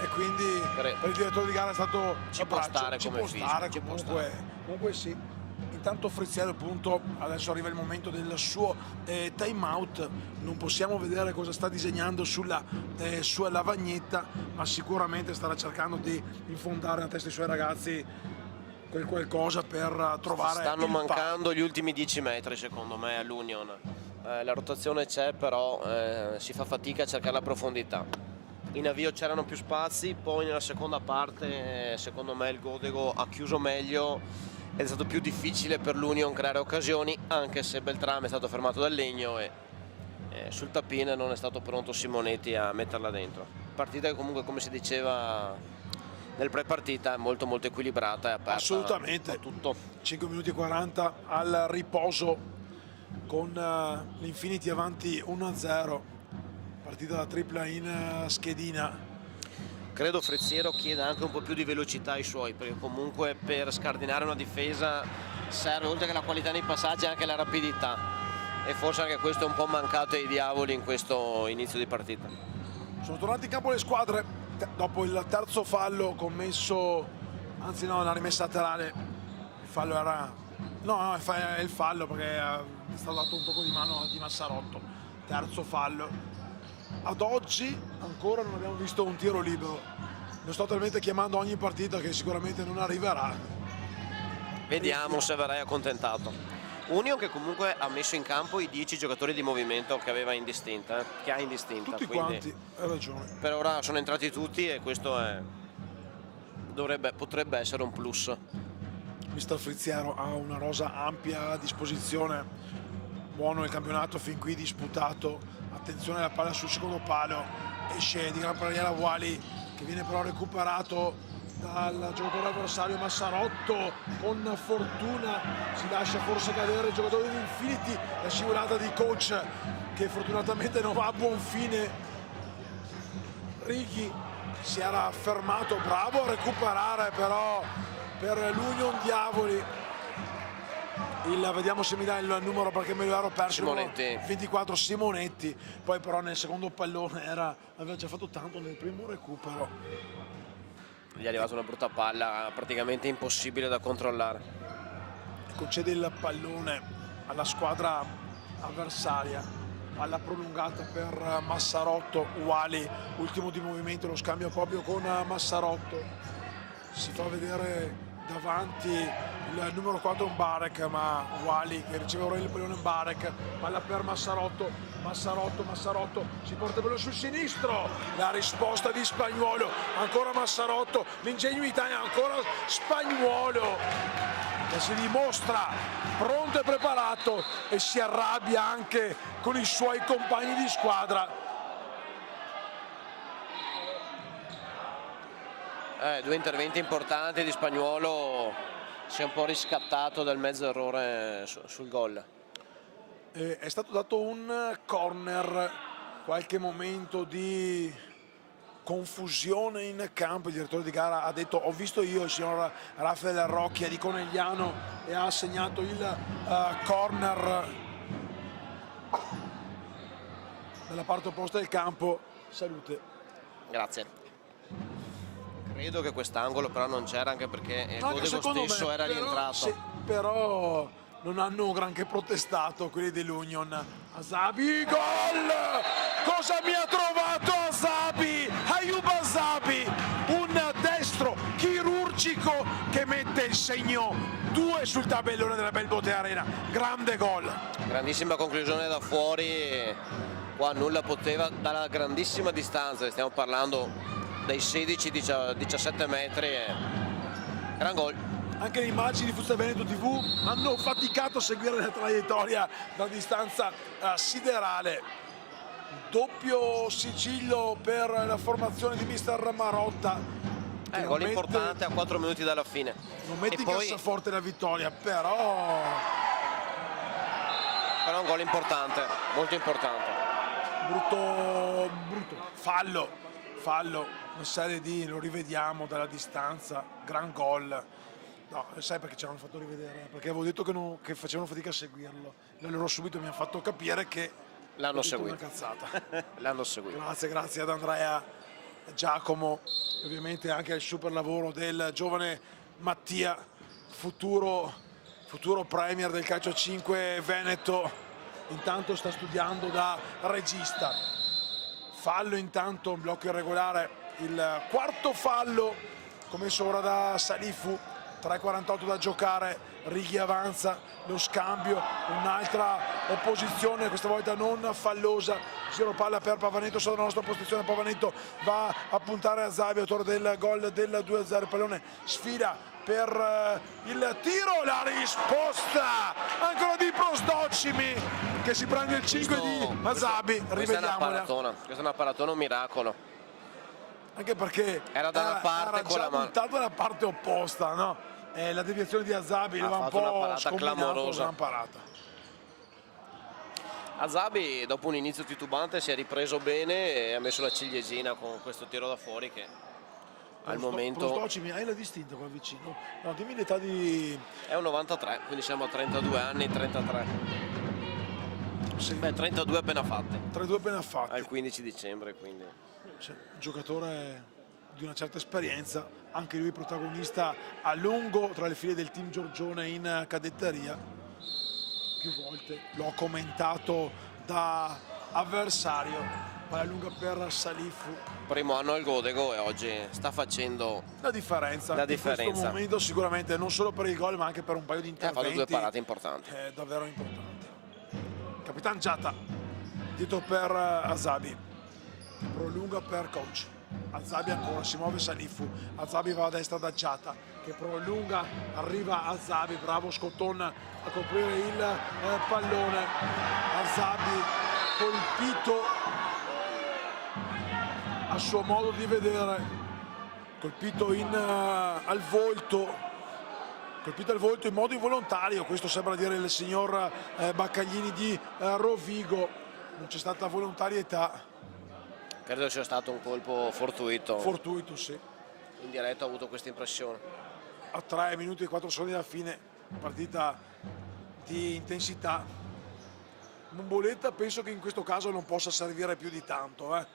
e quindi per il direttore di gara è stato ci può stare come fisico, comunque sì. Intanto Frizziero appunto adesso arriva il momento del suo time out. Non possiamo vedere cosa sta disegnando sulla sua lavagnetta, ma sicuramente starà cercando di infondare nella testa ai suoi ragazzi qualcosa per trovare. Stanno mancando gli ultimi 10 metri secondo me all'Union. La rotazione c'è, però si fa fatica a cercare la profondità. In avvio c'erano più spazi, poi nella seconda parte secondo me il Godego ha chiuso meglio ed è stato più difficile per l'Union creare occasioni, anche se Beltrame è stato fermato dal legno e sul tap-in non è stato pronto Simonetti a metterla dentro. Partita che comunque, come si diceva nel pre-partita, è molto equilibrata e aperta. Assolutamente. Tutto. 5 minuti e 40 al riposo con l'Infinity avanti 1-0. Partita da tripla in schedina. Credo Frizziero chieda anche un po' più di velocità ai suoi, perché comunque per scardinare una difesa serve, oltre che la qualità nei passaggi, anche la rapidità, e forse anche questo è un po' mancato ai Diavoli in questo inizio di partita. Sono tornati in campo le squadre dopo il terzo fallo commesso, anzi no, la rimessa laterale. Il fallo era è il fallo perché è stato dato un tocco di mano di Massarotto. Terzo fallo ad oggi ancora non abbiamo visto un tiro libero. Lo sto talmente chiamando ogni partita che sicuramente non arriverà. Vediamo se verrai accontentato. Union che comunque ha messo in campo i 10 giocatori di movimento che aveva indistinta, che ha indistinta. Tutti quindi quanti, hai ragione. per ora sono entrati tutti e questo potrebbe essere un plus. Mister Friziero ha una rosa ampia a disposizione, buono il campionato fin qui disputato. Attenzione alla palla sul secondo palo, esce di gran paniera Wally che viene però recuperato dal giocatore avversario Massarotto. Con fortuna si lascia forse cadere il giocatore di Infinity, la scivolata di Coach che fortunatamente non va a buon fine. Righi si era fermato, bravo a recuperare però per l'Union Diavoli. Vediamo se mi dà il numero perché me lo ero perso. Simonetti. 24 Simonetti, poi però nel secondo pallone aveva già fatto tanto nel primo recupero. Gli è arrivata una brutta palla praticamente impossibile da controllare. Concede il pallone alla squadra avversaria, palla prolungata per Massarotto. Wally, ultimo di movimento, lo scambio proprio con Massarotto, si fa vedere davanti il numero 4 Mbarek, ma Wally che riceve ora il pallone. Mbarek, palla per Massarotto, Massarotto si porta bello sul sinistro, la risposta di Spagnuolo, ancora Massarotto, l'ingenuità è ancora Spagnuolo che si dimostra pronto e preparato e si arrabbia anche con i suoi compagni di squadra. Due interventi importanti di Spagnuolo, si è un po' riscattato dal mezzo errore sul gol. È stato dato un corner, qualche momento di confusione in campo. Il direttore di gara ha detto: ho visto io il signor Raffaele Rocchia di Conegliano, e ha assegnato il corner dalla parte opposta del campo. Salute. Grazie. Credo che quest'angolo però non c'era, anche perché il Anche Codego secondo stesso me, era però, rientrato. sì, però non hanno granché protestato quelli dell'Union. Asabi, gol! Cosa mi ha trovato Asabi? Ayub Asabi, un destro chirurgico che mette il segno 2 sul tabellone della Belbote Arena. Grande gol. Grandissima conclusione da fuori, qua nulla poteva, dalla grandissima distanza, stiamo parlando dai 16-17 metri, gran gol. Anche le immagini di Futsal Veneto TV hanno faticato a seguire la traiettoria da distanza siderale. Doppio sigillo per la formazione di mister Marotta. Gol importante a 4 minuti dalla fine. Non mette in poi cassaforte la vittoria, però un gol importante, molto importante. Brutto, fallo, una serie di, lo rivediamo dalla distanza, gran gol. No, sai perché ci hanno fatto rivedere? Perché avevo detto che facevano fatica a seguirlo. E loro subito mi hanno fatto capire che l'hanno seguito. Una cazzata. L'hanno seguito. Grazie ad Andrea Giacomo, ovviamente anche al super lavoro del giovane Mattia, futuro premier del calcio 5 Veneto. Intanto sta studiando da regista. Fallo intanto, un blocco irregolare, il quarto fallo commesso ora da Salifu. 3:48 da giocare, Righi avanza, lo scambio, un'altra opposizione, questa volta non fallosa, giro palla per Pavanetto sotto la nostra posizione. Pavanetto va a puntare a Zabi, autore del gol del 2-0, il pallone sfila per il tiro, la risposta ancora di Prosdocimi che si prende il 5 di Mazabi. Rivediamola. Questa è una paratona, un miracolo. Anche perché era da una parte con la mano, dalla parte opposta, no? La deviazione di Azabi ha un fatto una po' parata clamorosa. Una parata. Azabi dopo un inizio titubante si è ripreso bene e ha messo la ciliegina con questo tiro da fuori che al momento... Prostocimi, hai la distinta qua vicino? No, dimmi l'età di... È un 93, quindi siamo a 32 anni, 33. Sì. Beh, 32 appena fatti. 32 appena fatti. Al 15 dicembre, quindi... Cioè, un giocatore di una certa esperienza, anche lui protagonista a lungo tra le file del team Giorgione in cadetteria. Più volte l'ho commentato da avversario. palla lunga per Salifu. Primo anno al Godego e oggi sta facendo La differenza La in questo differenza. momento, sicuramente non solo per il gol ma anche per un paio di ha fatto interventi 2 parate importanti. davvero importanti. Capitan Giata dietro per Azabi, prolunga per Coach. Azabi ancora, si muove Salifu, Azabi va a destra da Giata che prolunga, arriva Azabi, bravo Scotton a coprire il pallone. Azabi colpito a suo modo di vedere, colpito al volto in modo involontario, questo sembra dire il signor Baccaglini di Rovigo. Non c'è stata volontarietà. Credo sia stato un colpo fortuito. Fortuito, sì. In diretta ho avuto questa impressione. A 3 minuti e 4 secondi dalla fine, partita di intensità. Bomboletta penso che in questo caso non possa servire più di tanto.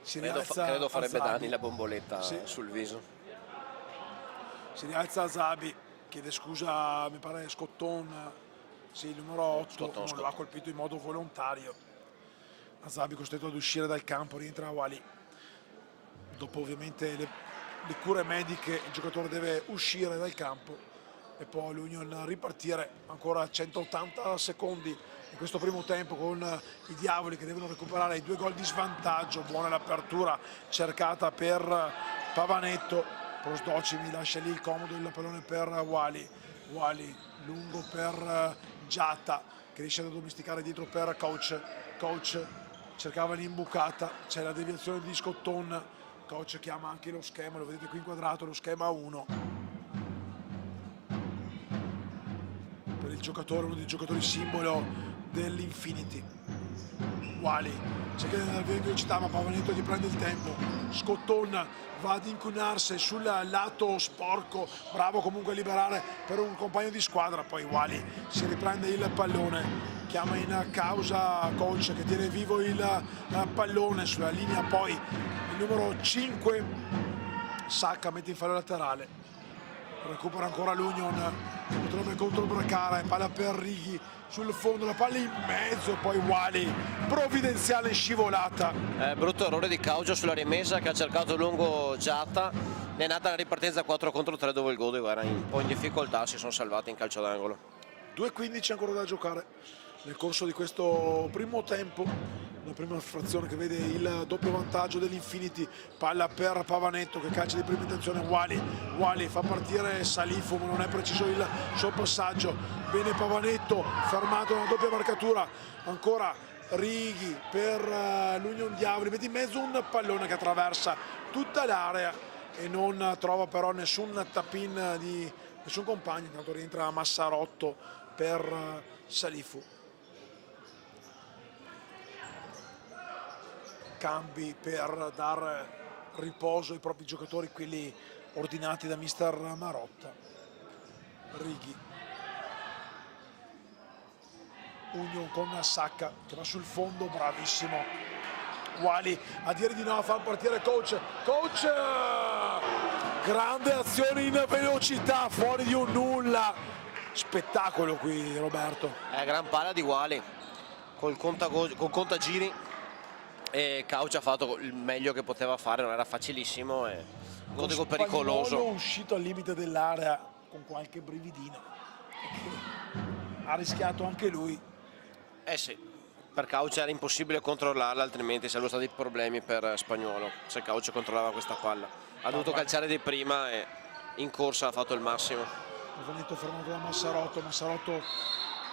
Si rialza Credo farebbe Azabi. danni la bomboletta Sì. sul viso. Si rialza Azabi, chiede scusa, mi pare Scotton, sì, il numero 8, non lo ha colpito in modo volontario. Azabi costretto ad uscire dal campo, rientra Wali. Dopo ovviamente le cure mediche il giocatore deve uscire dal campo e poi l'Union ripartire. Ancora 180 secondi in questo primo tempo con i Diavoli che devono recuperare i 2 gol di svantaggio. Buona l'apertura cercata per Pavanetto. Prosdocimi lascia lì il comodo, il pallone per Wali. Wali lungo per Giata che riesce ad addomesticare dietro per Coach. Coach cercava l'imbucata, c'è la deviazione di Scotton. Coach chiama anche lo schema, lo vedete qui inquadrato, lo schema 1 per il giocatore, uno dei giocatori simbolo dell'Infinity. Wali cerca di andare in velocità ma Pavanetto gli prende il tempo. Scotton va ad incunarsi sul lato sporco, bravo comunque a liberare per un compagno di squadra, poi Wali si riprende il pallone, chiama in causa Coach che tiene vivo il pallone sulla linea, poi il numero 5 Sacca mette in fallo laterale, recupera ancora l'Union, potrebbe controbraccare, palla per Righi sul fondo, la palla in mezzo, poi Wali provvidenziale in scivolata. Brutto errore di Caugia sulla rimessa che ha cercato lungo Giatta. Ne è nata la ripartenza 4 contro 3 dove il Godego era un po' in difficoltà, si sono salvati in calcio d'angolo. 2:15 ancora da giocare nel corso di questo primo tempo, una prima frazione che vede il doppio vantaggio dell'Infinity. Palla per Pavanetto che calcia di prima intenzione. Wali fa partire Salifu ma non è preciso il suo passaggio. Bene Pavanetto, fermato una doppia marcatura, ancora Righi per l'Union Diavoli, mette in mezzo un pallone che attraversa tutta l'area e non trova però nessun tap-in di nessun compagno. Intanto rientra Massarotto per Salifu. Cambi per dar riposo ai propri giocatori, quelli ordinati da mister Marotta. Righi, Union con Sacca che va sul fondo, bravissimo Wali a dire di no, a far partire Coach. Grande azione in velocità, fuori di un nulla, spettacolo qui Roberto. Gran palla di Wali col contagiri e Caucia ha fatto il meglio che poteva fare, non era facilissimo e Godego pericoloso. Spagnolo uscito al limite dell'area con qualche brividino, ha rischiato anche lui. Sì, per Caucia era impossibile controllarla, altrimenti sarebbero stati problemi per Spagnuolo se Caucia controllava questa palla. Ha dovuto calciare di prima e in corsa ha fatto il massimo. Pavanetto fermato da Massarotto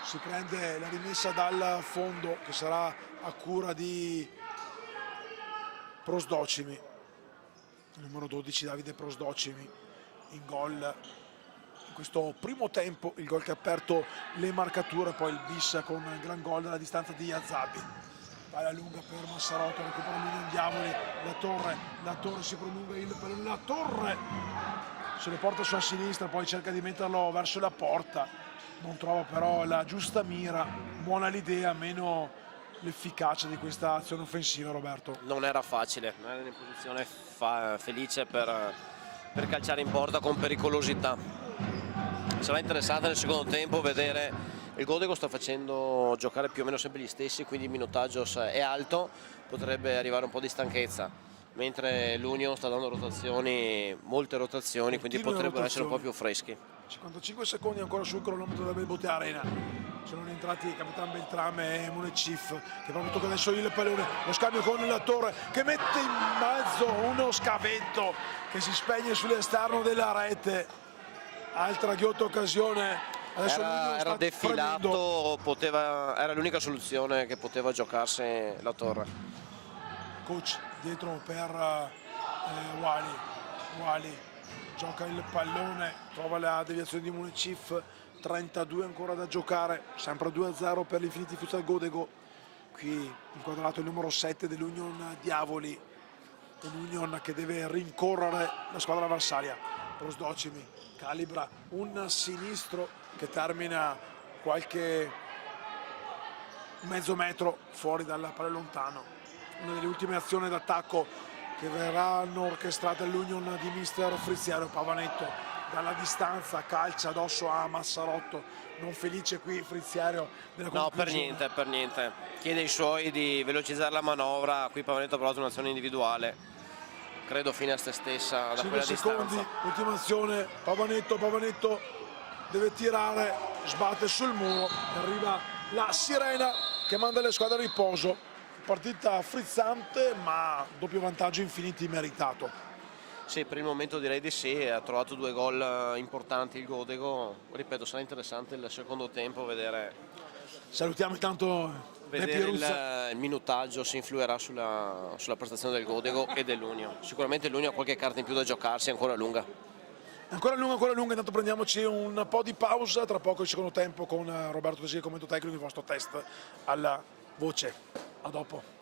si prende la rimessa dal fondo che sarà a cura di Prosdocimi, il numero 12 Davide Prosdocimi in gol in questo primo tempo, il gol che ha aperto le marcature, poi il bis con un gran gol dalla distanza di Azabi. Palla lunga per Massarotto, recupera l'Union Diavoli, la torre si prolunga il pallone, la torre se lo porta sulla sinistra, poi cerca di metterlo verso la porta, non trova però la giusta mira. Buona l'idea, meno l'efficacia di questa azione offensiva, Roberto. Non era facile, non era in posizione felice per calciare in porta con pericolosità. Sarà interessante nel secondo tempo vedere Il Godego sta facendo giocare più o meno sempre gli stessi, quindi il minutaggio è alto, potrebbe arrivare un po' di stanchezza, mentre l'Union sta dando rotazioni, molte rotazioni, quindi Continue potrebbero essere un po' rotazioni. più freschi. 55 secondi ancora sul cronometro della Belbotea Arena. Sono entrati Capitan Beltrame e Munecif, che proprio tocca adesso il pallone, lo scambio con la Torre che mette in mezzo uno scavetto che si spegne sull'esterno della rete. Altra ghiotta occasione. Adesso Era defilato, era l'unica soluzione che poteva giocarsi la Torre. Coach dietro per Wali gioca il pallone, trova la deviazione di Munecif, 32 ancora da giocare, sempre 2-0 per l'Infinity Futsal Godego. Qui inquadrato il numero 7 dell'Union Diavoli, un'Union che deve rincorrere la squadra avversaria. Prosdocimi calibra un sinistro che termina qualche mezzo metro fuori dal palo lontano. Una delle ultime azioni d'attacco che verranno orchestrate all'Union di mister Friziero. Pavanetto dalla distanza calcia addosso a Massarotto, non felice qui Friziero della conclusione. No, per niente, chiede ai suoi di velocizzare la manovra, qui Pavanetto ha provato un'azione individuale, credo fine a se stessa da 5 quella secondi, distanza. ultima azione, Pavanetto deve tirare, sbatte sul muro, arriva la sirena che manda le squadre a riposo. Partita frizzante ma doppio vantaggio Infinity meritato. Sì, per il momento direi di sì, ha trovato 2 gol importanti il Godego, ripeto sarà interessante il secondo tempo vedere Salutiamo intanto il minutaggio se influirà sulla prestazione del Godego e dell'Union. Sicuramente l'Union ha qualche carta in più da giocarsi, è ancora lunga. Ancora lunga, intanto prendiamoci un po' di pausa, tra poco il secondo tempo con Roberto Tesi, commento tecnico, il vostro test alla voce. A dopo.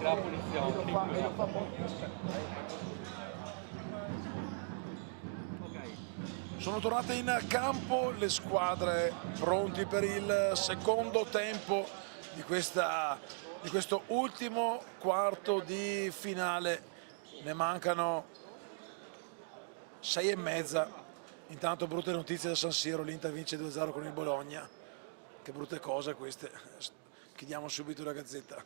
la punizione. Sono tornate in campo le squadre pronti per il secondo tempo di questo ultimo quarto di finale. Ne mancano 6 e mezza. Intanto brutte notizie da San Siro, l'Inter vince 2-0 con il Bologna. Che brutte cose queste. Chiudiamo subito la Gazzetta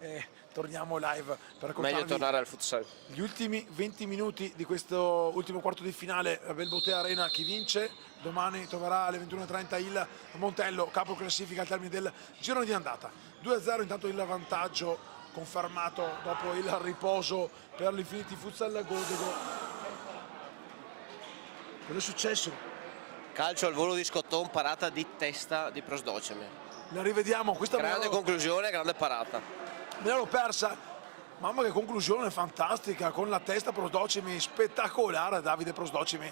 e torniamo live per raccontarvi Meglio tornare al futsal. gli ultimi 20 minuti di questo ultimo quarto di finale a Belbotea Arena. Chi vince domani troverà alle 21:30 il Montello, capo classifica al termine del girone di andata. 2-0 intanto il vantaggio confermato dopo il riposo per l'Infinity Futsal Godego. Cosa è successo? Calcio al volo di Scotton, parata di testa di Prosdoceme. La rivediamo, questa Grande conclusione, grande parata. me l'ero persa. Mamma che conclusione fantastica, con la testa Prosdocimi, spettacolare Davide Prosdocimi.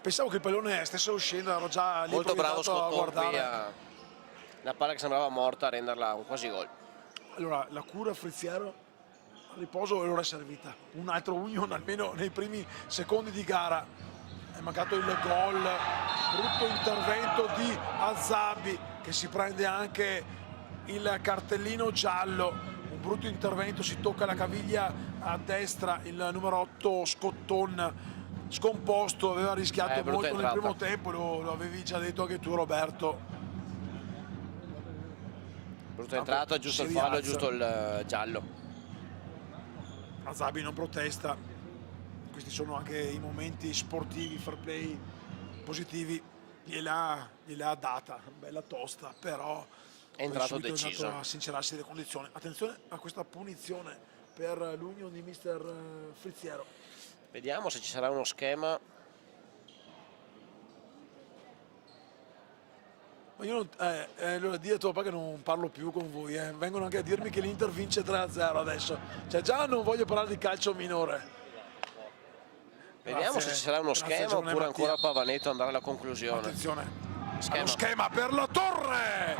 Pensavo che il pallone stesse uscendo, ero già lì Molto bravo proiettato a Scotton qui guardare. la palla che sembrava morta a renderla un quasi gol. Allora, la cura Friziero a riposo l'ora è servita. Un altro union almeno nei primi secondi di gara. È mancato il gol, brutto intervento di Azabi che si prende anche il cartellino giallo. Un brutto intervento, si tocca la caviglia a destra il numero 8 Scotton. Scomposto, aveva rischiato brutta molto nel entrata. primo tempo, lo avevi già detto anche tu Roberto. Brutta entrata, giusto il si fallo, rialza. giusto il giallo. Azabi non protesta, questi sono anche i momenti sportivi, fair play positivi, gliel'ha data, bella tosta, però È entrato poi subito deciso. è andato a sincerarsi le condizioni. Attenzione a questa punizione per l'Union di mister Friziero. Vediamo se ci sarà uno schema. Ma io non, allora di a tuo papà che non parlo più con voi, vengono anche a dirmi che l'Inter vince 3-0 adesso, cioè già non voglio parlare di calcio minore. Vediamo Grazie. se ci sarà uno Grazie, schema Giovanni oppure Mattia. ancora Pavaneto andare alla conclusione. Attenzione, Schema. allo schema per la Torre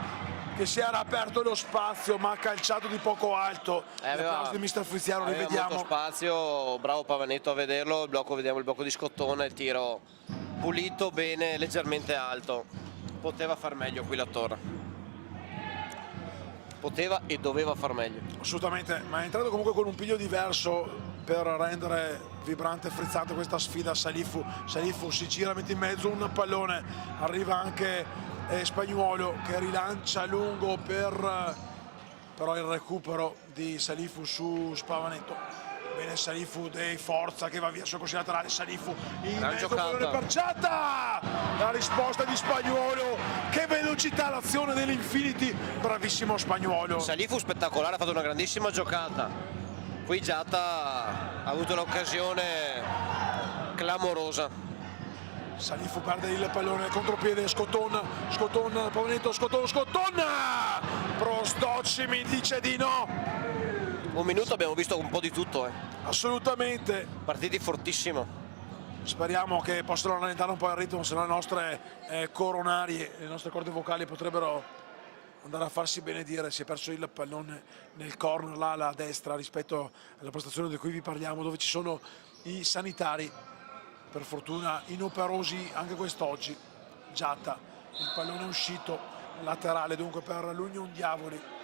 che si era aperto lo spazio ma ha calciato di poco alto. L'applauso di mister Friziano, aveva rivediamo. molto spazio, bravo Pavaneto a vederlo, vediamo il blocco di Scottone, il tiro pulito, bene, leggermente alto. Poteva far meglio qui la Torre. Poteva e doveva far meglio. Assolutamente, ma è entrato comunque con un piglio diverso per rendere vibrante e frizzante questa sfida. Salifu si gira, mette in mezzo un pallone, arriva anche Spagnuolo che rilancia lungo per però il recupero di Salifu su Spavanetto. Bene Salifu dei forza che va via sul corso laterale, Salifu in Gran mezzo, giocata. pallone per Giatta, la risposta di Spagnuolo, che velocità l'azione dell'Infinity, bravissimo Spagnuolo. Salifu spettacolare, ha fatto una grandissima giocata. Qui Giatta ha avuto un'occasione clamorosa. Salifu perde il pallone, contropiede Scotton, Pavaneto, Scotton, Prosdocci mi dice di no. Un minuto abbiamo visto un po' di tutto, Assolutamente, partiti fortissimo. speriamo che possano rallentare un po' il ritmo, se no le nostre coronarie, le nostre corde vocali potrebbero andare a farsi benedire. Si è perso il pallone nel corner là alla destra rispetto alla postazione di cui vi parliamo, dove ci sono i sanitari, per fortuna inoperosi anche quest'oggi. Giatta, il pallone è uscito laterale dunque per l'Union Diavoli.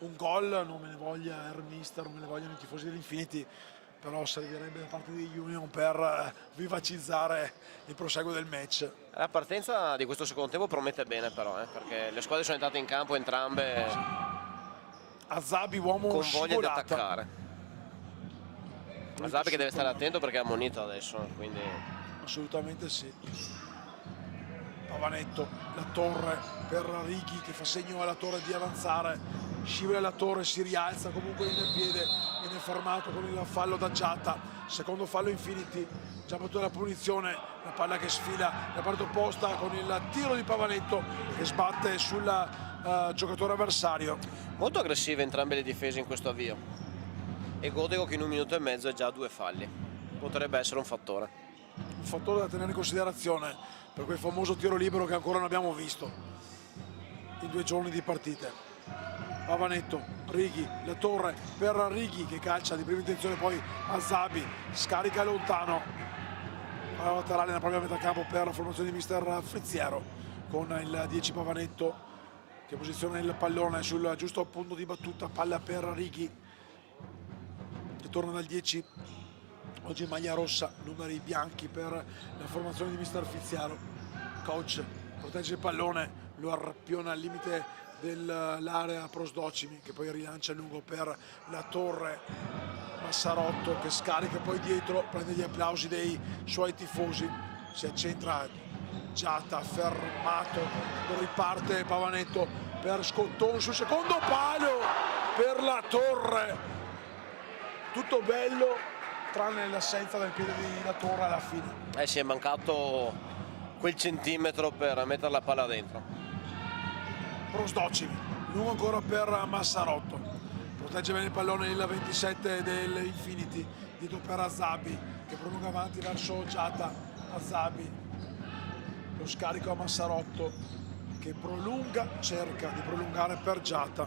Un gol, non me ne voglia Mister, non me ne vogliono i tifosi dell'Infinity, però servirebbe da parte di Union per vivacizzare il proseguo del match. La partenza di questo secondo tempo promette bene però, perché le squadre sono entrate in campo entrambe Azabi uomo con voglia di scivolata. attaccare. Azabi che deve stare attento perché è ammonito adesso, quindi Assolutamente sì. Pavaneto, la Torre per Righi che fa segno alla Torre di avanzare, scivola la Torre, si rialza comunque in piede, viene fermato con il fallo da Giatta, secondo fallo Infinity, già battuta la punizione, la palla che sfila la parte opposta con il tiro di Pavaneto che sbatte sul giocatore avversario. molto aggressive entrambe le difese in questo avvio. E Godego che in un minuto e mezzo ha già 2 falli. Potrebbe essere un fattore. Un fattore da tenere in considerazione per quel famoso tiro libero che ancora non abbiamo visto. in 2 giorni di partite. Pavanetto, Righi, La Torre per Righi che calcia di prima intenzione, poi Azabi, scarica lontano, alla laterale nella propria metà campo per la formazione di mister Frizziero, con il 10 Pavanetto che posiziona il pallone sul giusto punto di battuta, palla per Righi che torna dal 10, oggi in maglia rossa, numeri bianchi per la formazione di mister Frizziero. Coach protegge il pallone, lo arpiona al limite dell'area Prosdocimi che poi rilancia lungo per La Torre. Massarotto che scarica poi dietro, prende gli applausi dei suoi tifosi, si accentra Giata, fermato, riparte Pavanetto per Scotton sul secondo palo per La Torre. Tutto bello tranne l'assenza del piede di La Torre alla fine. Si è mancato quel centimetro per mettere la palla dentro. Prosdocimi, lungo ancora per Massarotto, protegge bene il pallone il 27 del Infinity, dietro per Azabi che prolunga avanti verso Giata. Azabi, lo scarico a Massarotto che prolunga, cerca di prolungare per Giata.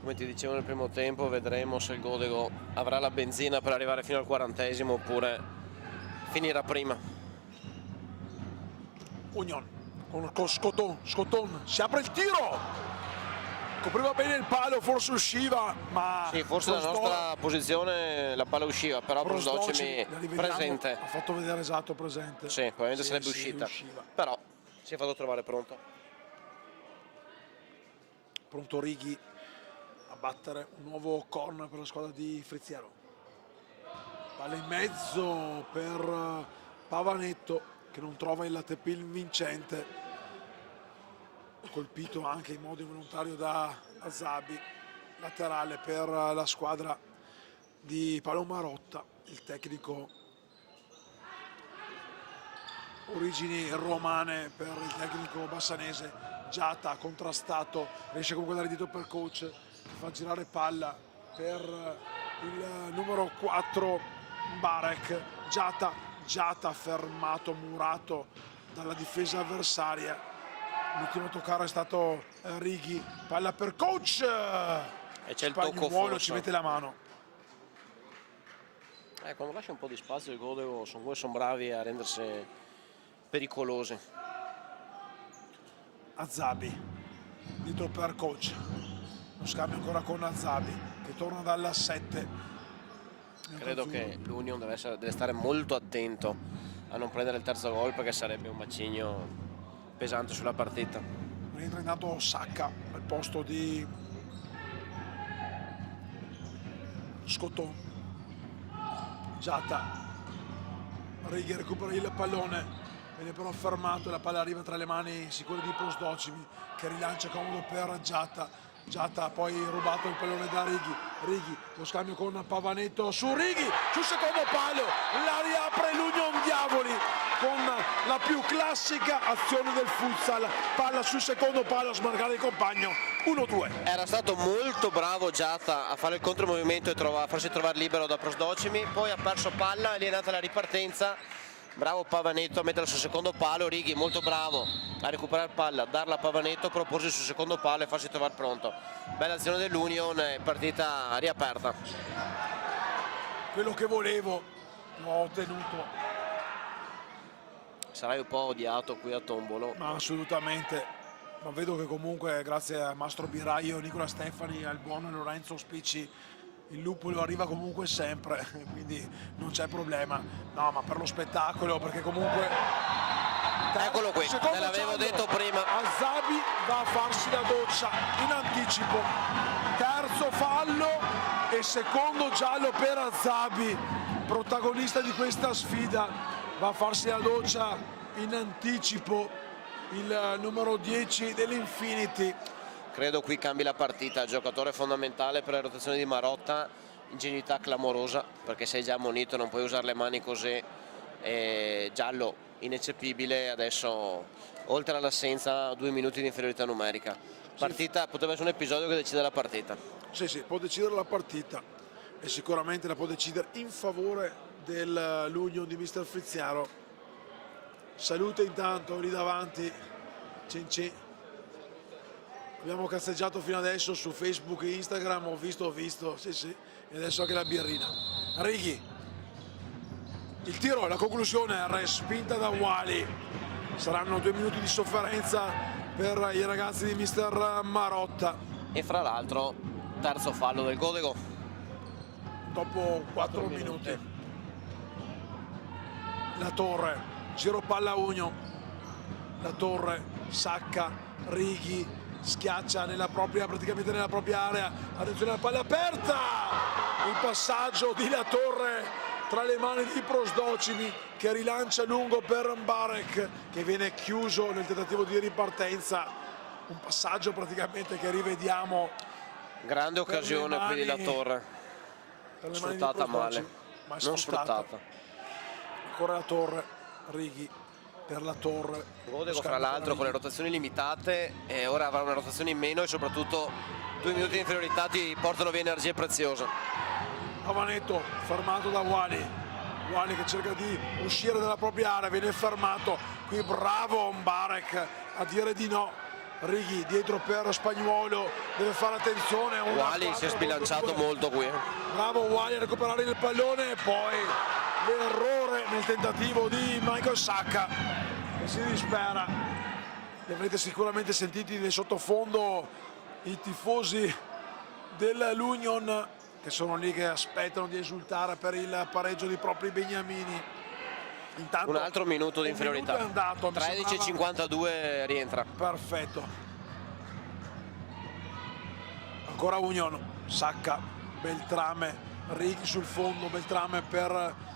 Come ti dicevo nel primo tempo, vedremo se il Godego avrà la benzina per arrivare fino al 40esimo oppure finirà prima. Union con Scotton, si apre il tiro, copriva bene il palo, forse usciva, ma sì, forse la nostra posizione la palla usciva, però Prosdocimi presente. Ha fatto vedere esatto presente. Sì, probabilmente Sì, sarebbe sì, uscita, usciva. però si è fatto trovare pronto. Pronto Righi a battere un nuovo corner per la squadra di Frizziero. Palla in mezzo per Pavanetto che non trova il tepil vincente, colpito anche in modo involontario da Azabi. Laterale per la squadra di Paolo Marotta, il tecnico origini romane per il tecnico bassanese. Giata contrastato, riesce comunque a dare dietro per coach, fa girare palla per il numero 4 Barek. Giata fermato, murato dalla difesa avversaria. L'ultimo a toccare è stato Righi, palla per coach E c'è il tocco Spagnuolo, ci mette la mano. Quando lascia un po' di spazio il Godego sono bravi a rendersi pericolosi. Azabi dietro per coach, lo scambio ancora con Azabi che torna dalla 7. Credo che l'Union deve stare molto attento a non prendere il terzo gol perché sarebbe un macigno pesante sulla partita. Rientra intanto Sacca al posto di Scotton. Giata, Righi recupera il pallone, viene però fermato e la palla arriva tra le mani sicure di Prosdocimi che rilancia comodo per Giata. Giata poi rubato il pallone da Righi, lo scambio con Pavanetto su Righi, sul secondo palo, la riapre l'Union Diavoli con la più classica azione del futsal, palla sul secondo palo a smarcare il compagno, 1-2. Era stato molto bravo Giata a fare il contromovimento e farsi trovare libero da Prosdocimi, poi ha perso palla e lì è nata la ripartenza. Bravo Pavanetto a metterla sul secondo palo, Righi molto bravo a recuperare palla, darla a Pavanetto, proporsi sul secondo palo e farsi trovare pronto. Bella azione dell'Union, partita riaperta. Quello che volevo l'ho ottenuto. Sarai un po' odiato qui a Tombolo. Ma assolutamente, ma vedo che comunque grazie a Mastro Biraio, Nicola Stefani, al buon Lorenzo Spicci, il lupolo arriva comunque sempre, quindi non c'è problema. No, ma per lo spettacolo, perché comunque... Eccolo qui, te l'avevo detto prima. Azabi va a farsi la doccia in anticipo. Terzo fallo e secondo giallo per Azabi, protagonista di questa sfida. Va a farsi la doccia in anticipo il numero 10 dell'Infinity. Credo qui cambi la partita, giocatore fondamentale per le rotazioni di Marotta, ingenuità clamorosa perché sei già ammonito, non puoi usare le mani così, giallo ineccepibile, adesso oltre all'assenza 2 minuti di inferiorità numerica. Partita, poteva essere un episodio che decide la partita. Sì, può decidere la partita e sicuramente la può decidere in favore dell'Union di mister Frizziero. salute intanto lì davanti Cinci. Abbiamo cazzeggiato fino adesso su Facebook e Instagram, ho visto, sì sì, e adesso anche la birrina. Righi, il tiro, la conclusione respinta da Wally. Saranno 2 minuti di sofferenza per i ragazzi di mister Marotta. E fra l'altro terzo fallo del Godego Dopo 4 minuti. La Torre, giro palla Union. La Torre, Sacca, Righi, schiaccia praticamente nella propria area. Attenzione alla palla aperta! Il passaggio di La Torre tra le mani di Prosdocimi che rilancia lungo per Mbarek che viene chiuso nel tentativo di ripartenza. Un passaggio praticamente che rivediamo. grande occasione qui di La Torre, Per le sfruttata mani di male, ma è non sfruttata. Ancora La Torre, Righi per La Torre. Godego fra l'altro con le rotazioni limitate e ora avrà una rotazione in meno e soprattutto 2 minuti di inferiorità ti portano via energie preziose. Pavanetto fermato da Wally. Wally che cerca di uscire dalla propria area, viene fermato. Qui bravo Mbarek a dire di no. Righi dietro per Spagnuolo, deve fare attenzione. Wally si è sbilanciato molto qui. Bravo Wally a recuperare il pallone e poi l'errore nel tentativo di Michael Sacca che si dispera. Li avrete sicuramente sentiti nel sottofondo i tifosi dell'Union che sono lì che aspettano di esultare per il pareggio dei propri beniamini. Intanto Un altro minuto di inferiorità. 13:52 rientra. Perfetto. Ancora Union, Sacca, Beltrame, Righi sul fondo, Beltrame per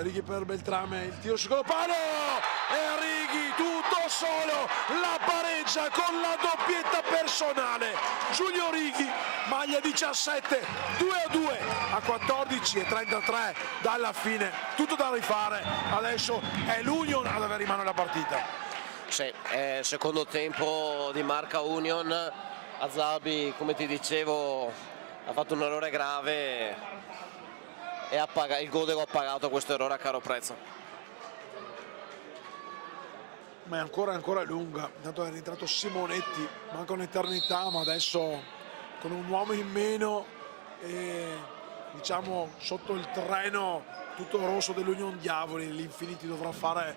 Righi per Beltrame, il tiro secondo palo e Righi tutto solo la pareggia con la doppietta personale. Giulio Righi, maglia 17, 2-2 a 14:33 dalla fine, tutto da rifare. Adesso è l'Union ad avere in mano la partita. Sì, secondo tempo di marca Union. Azabi, come ti dicevo, ha fatto un errore grave e il Godego ha pagato questo errore a caro prezzo. Ma è ancora lunga. Intanto è rientrato Simonetti, manca un'eternità, ma adesso con un uomo in meno e diciamo sotto il treno tutto rosso dell'Union Diavoli, l'Infinity dovrà fare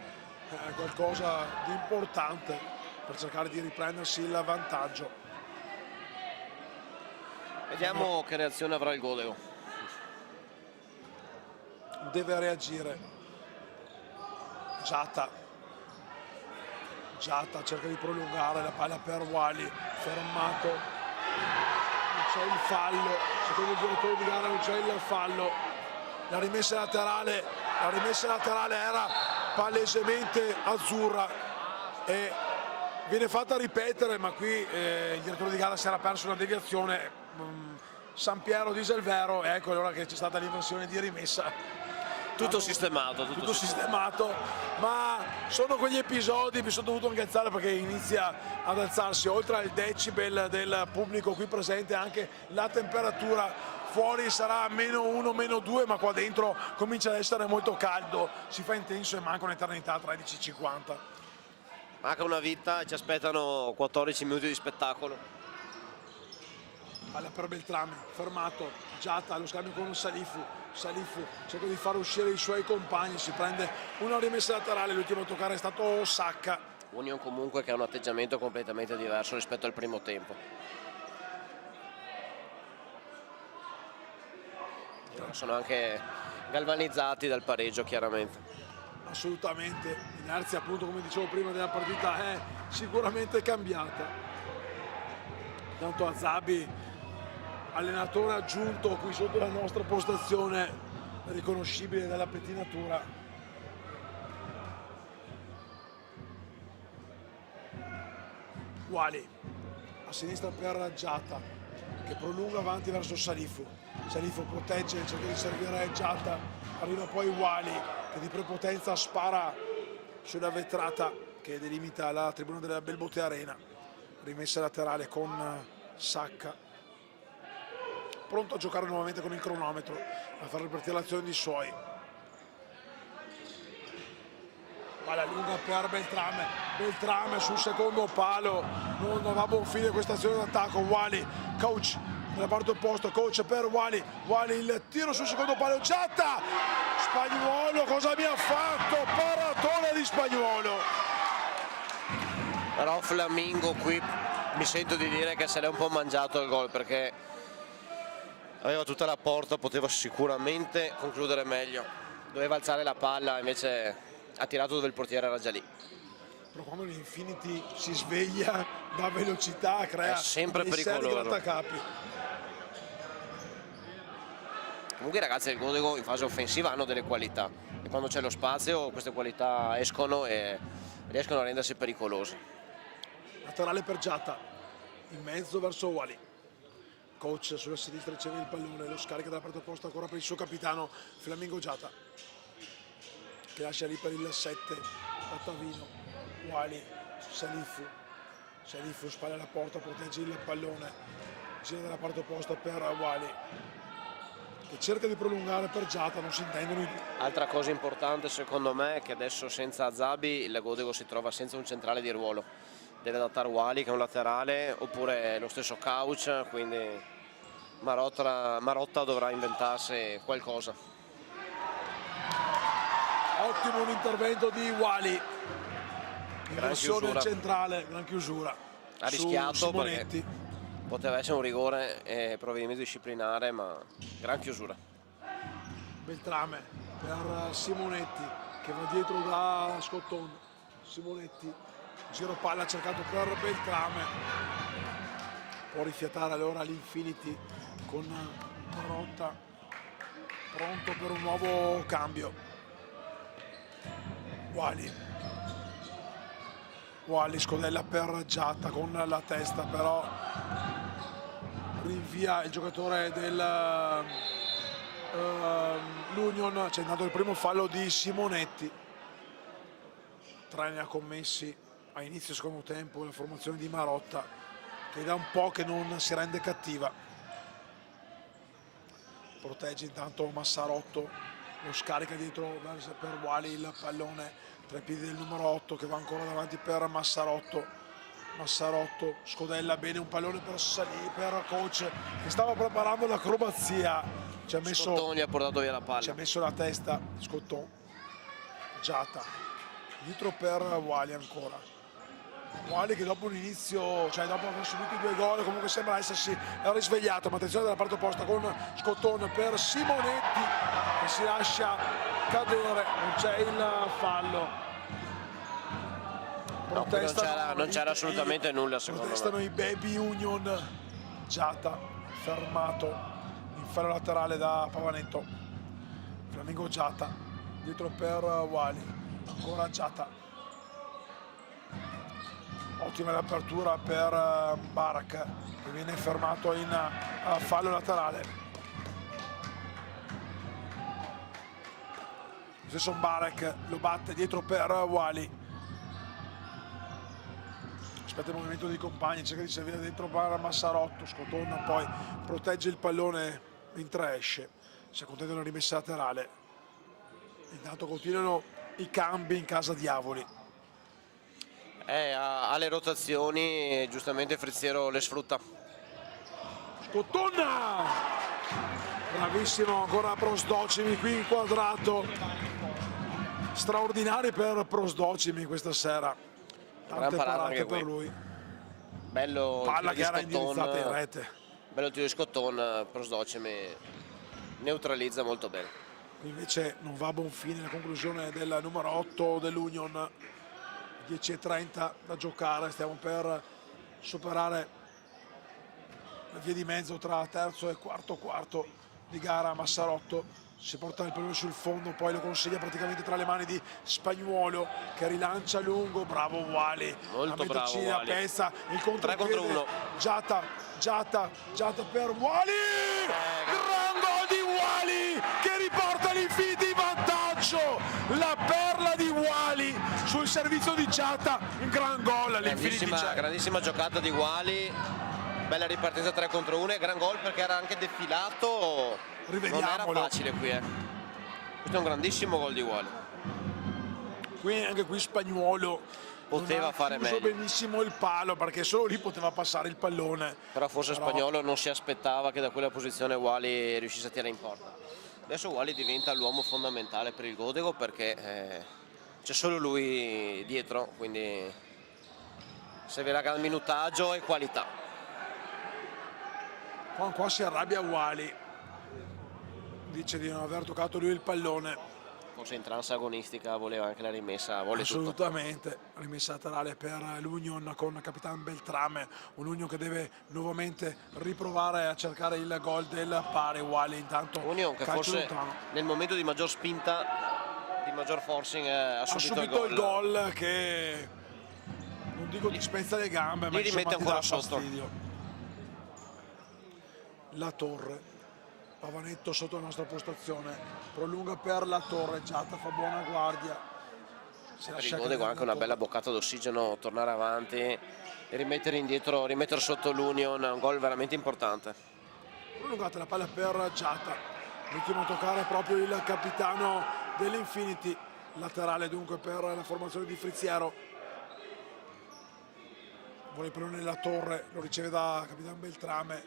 qualcosa di importante per cercare di riprendersi il vantaggio. Vediamo che reazione avrà il Godego. Deve reagire Giatta cerca di prolungare la palla per Wally, fermato, non c'è il fallo, secondo il direttore di gara non c'è il fallo. La rimessa laterale era palesemente azzurra e viene fatta ripetere, ma qui il direttore di gara si era perso una deviazione. San Piero di Selvero, ecco allora che c'è stata l'inversione di rimessa. Tutto sistemato, ma sono quegli episodi, mi sono dovuto anche alzare perché inizia ad alzarsi oltre al decibel del pubblico qui presente anche la temperatura. Fuori sarà -1, -2, ma qua dentro comincia ad essere molto caldo, si fa intenso e manca un'eternità, 13:50. Manca una vita e ci aspettano 14 minuti di spettacolo. Palla per Beltrame, fermato, Giatta allo scambio con Salifu cerca di far uscire i suoi compagni, si prende una rimessa laterale, l'ultimo a toccare è stato Sacca. Union comunque che ha un atteggiamento completamente diverso rispetto al primo tempo. Sono anche galvanizzati dal pareggio chiaramente. Assolutamente, l'inerzia appunto come dicevo prima della partita è sicuramente cambiata. Intanto Azabi, allenatore aggiunto qui sotto la nostra postazione, riconoscibile dalla pettinatura. Wally a sinistra per Giatta che prolunga avanti verso Salifu protegge, cerca di servire Giatta, arriva poi Wally che di prepotenza spara sulla vetrata che delimita la tribuna della Belbote Arena. Rimessa laterale con Sacca, pronto a giocare nuovamente con il cronometro, a far ripartire l'azione di suoi. palla lunga per Beltrame sul secondo palo, non va a buon fine questa azione d'attacco. Wally, coach nella parte opposta, coach per Wally, il tiro sul secondo palo, Giatta, Spagnuolo cosa mi ha fatto, paratone di Spagnuolo. Però Flamingo qui mi sento di dire che se l'è un po' mangiato il gol, perché aveva tutta la porta, poteva sicuramente concludere meglio, doveva alzare la palla, invece ha tirato dove il portiere era già lì. Però quando l'Infinity si sveglia da velocità crea è sempre dei seri pericoloso. grattacapi. Comunque i ragazzi del Godego in fase offensiva hanno delle qualità e quando c'è lo spazio queste qualità escono e riescono a rendersi pericolosi. Laterale per Giatta, in mezzo verso Wally. Coach sulla sinistra riceve il pallone, lo scarica dalla parte opposta ancora per il suo capitano Flamingo Giatta, che lascia lì per il 7 Ottavino. Wally, Salifu spalla la porta, protegge il pallone, gira dalla parte opposta per Wally, che cerca di prolungare per Giatta, non si intendono i due. Altra cosa importante secondo me è che adesso senza Azabi il Godego si trova senza un centrale di ruolo, deve adattare Wally che è un laterale oppure lo stesso Couch, quindi Marotta dovrà inventarsi qualcosa. Ottimo un intervento di Wally, in Gran versione chiusura. centrale, gran chiusura. Ha rischiato su perché Simonetti. poteva essere un rigore e provvedimento disciplinare, ma gran chiusura. Beltrame per Simonetti che va dietro da Scotton. Simonetti, giro palla cercato per Beltrame, può rifiatare allora l'Infinity con Marotta pronto per un nuovo cambio. Wally scodella per Giatta con la testa, però rinvia il giocatore del l'Union. C'è andato il primo fallo di Simonetti, 3 ne ha commessi a inizio secondo tempo la formazione di Marotta, che da un po' che non si rende cattiva. Protegge intanto Massarotto, lo scarica dietro per Wally, il pallone tra i piedi del numero 8 che va ancora davanti per Massarotto. Scodella bene un pallone per Salì, per Coach che stava preparando l'acrobazia, ci ha messo, Scotton gli ha portato via la palla. ci ha messo la testa Scotton. Giatta dietro per Wally ancora. Wally che dopo un inizio, cioè dopo aver subito i 2 gol, comunque sembra essersi risvegliato, ma attenzione dalla parte opposta con Scotton per Simonetti che si lascia cadere, non c'è il fallo. No, non c'era assolutamente nulla secondo Protestano me. i Baby Union. Giatta fermato in fallo laterale da Pavanetto. Flamingo Giatta dietro per Wally, ancora Giatta. Ottima l'apertura per Barak che viene fermato in fallo laterale. Stesso Barak lo batte dietro per Wally. Aspetta il movimento dei compagni, cerca di servire dentro per Massarotto. Scotonna poi protegge il pallone mentre esce. Si accontenta di una rimessa laterale. Intanto continuano i cambi in casa Diavoli. Alle rotazioni giustamente Frizziero le sfrutta. Scottonna! Bravissimo ancora Prosdocimi qui inquadrato. Straordinari per Prosdocimi questa sera. Tante parate per lui. Bello Palla il che tiro era di Scotton, indirizzata in rete. bello il tiro di Scotton, Prosdocimi neutralizza molto bene. Qui invece non va a buon fine la conclusione del numero 8 dell'Union. 10:30 da giocare, stiamo per superare la via di mezzo tra terzo e quarto di gara. Massarotto si porta il pallone sul fondo, poi lo consegna praticamente tra le mani di Spagnuolo che rilancia lungo, bravo Wally, Molto bravo a Wally. pezza il 3 contro 1. Giatta per Wally, gran gol di Wally che riporta l'Infinity in vantaggio, la perla di Wally sul servizio di Giatta, un gran gol all'Infinity. Grandissima giocata di Wally, bella ripartenza 3 contro 1 e gran gol perché era anche defilato, non era Rivediamolo. facile qui. Questo è un grandissimo gol di Wally. anche qui Spagnuolo Poteva non ha fare chiuso meglio. benissimo il palo, perché solo lì poteva passare il pallone. Però forse Spagnuolo non si aspettava che da quella posizione Wally riuscisse a tirare in porta. Adesso Wally diventa l'uomo fondamentale per il Godego, perché c'è solo lui dietro, quindi servirà gran minutaggio e qualità. Qua si arrabbia Wally, dice di non aver toccato lui il pallone. Forse in trance agonistica voleva anche la rimessa, vuole tutto. Assolutamente, rimessa laterale per l'Union con Capitan Beltrame, un Union che deve nuovamente riprovare a cercare il gol del pari. Wally intanto Union che calcio forse lontano. nel momento di maggior spinta, di maggior forcing ha subito Il gol che non dico ti spezza le gambe, ma li rimette insomma ti ancora dà sotto. fastidio. La Torre, Pavanetto sotto la nostra postazione, prolunga per la Torre, Giatta fa buona guardia. Per il Godego anche una bella boccata d'ossigeno, tornare avanti e rimettere indietro, rimettere sotto l'Union, un gol veramente importante. Prolungata la palla per Giatta, l'ultimo a toccare proprio il capitano dell'Infinity, laterale dunque per la formazione di Frizziero. Vuole il pallone nella Torre, lo riceve da Capitan Beltrame,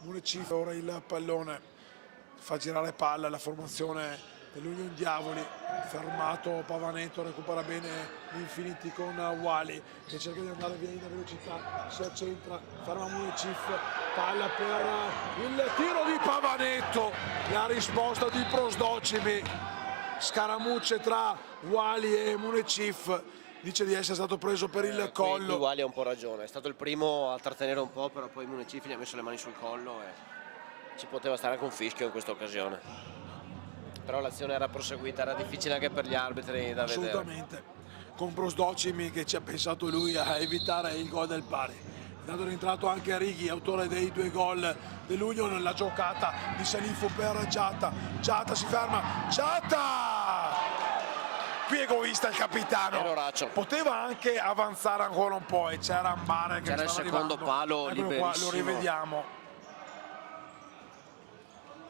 Munecif ora il pallone. Fa girare palla la formazione dell'Union Diavoli, fermato Pavanetto, recupera bene l'Infinity con Wally che cerca di andare via in velocità, si accentra, ferma Munecif, palla per il tiro di Pavanetto, la risposta di Prosdocimi, scaramucce tra Wally e Munecif, dice di essere stato preso per il collo. Qui Wally ha un po' ragione, è stato il primo a trattenere un po', però poi Munecif gli ha messo le mani sul collo e ci poteva stare anche un fischio in questa occasione. Però l'azione era proseguita, era difficile anche per gli arbitri da vedere. Assolutamente, con Prosdocimi che ci ha pensato lui a evitare il gol del pari. Intanto è rientrato anche Righi, autore dei 2 gol dell'Union, la giocata di Salifu per Giatta. Giatta si ferma, Giatta! Qui egoista il capitano, Erroraccio. poteva anche avanzare ancora un po' e c'era Ambare che C'era il stava secondo arrivando. palo Eccolo qua, liberissimo. lo rivediamo,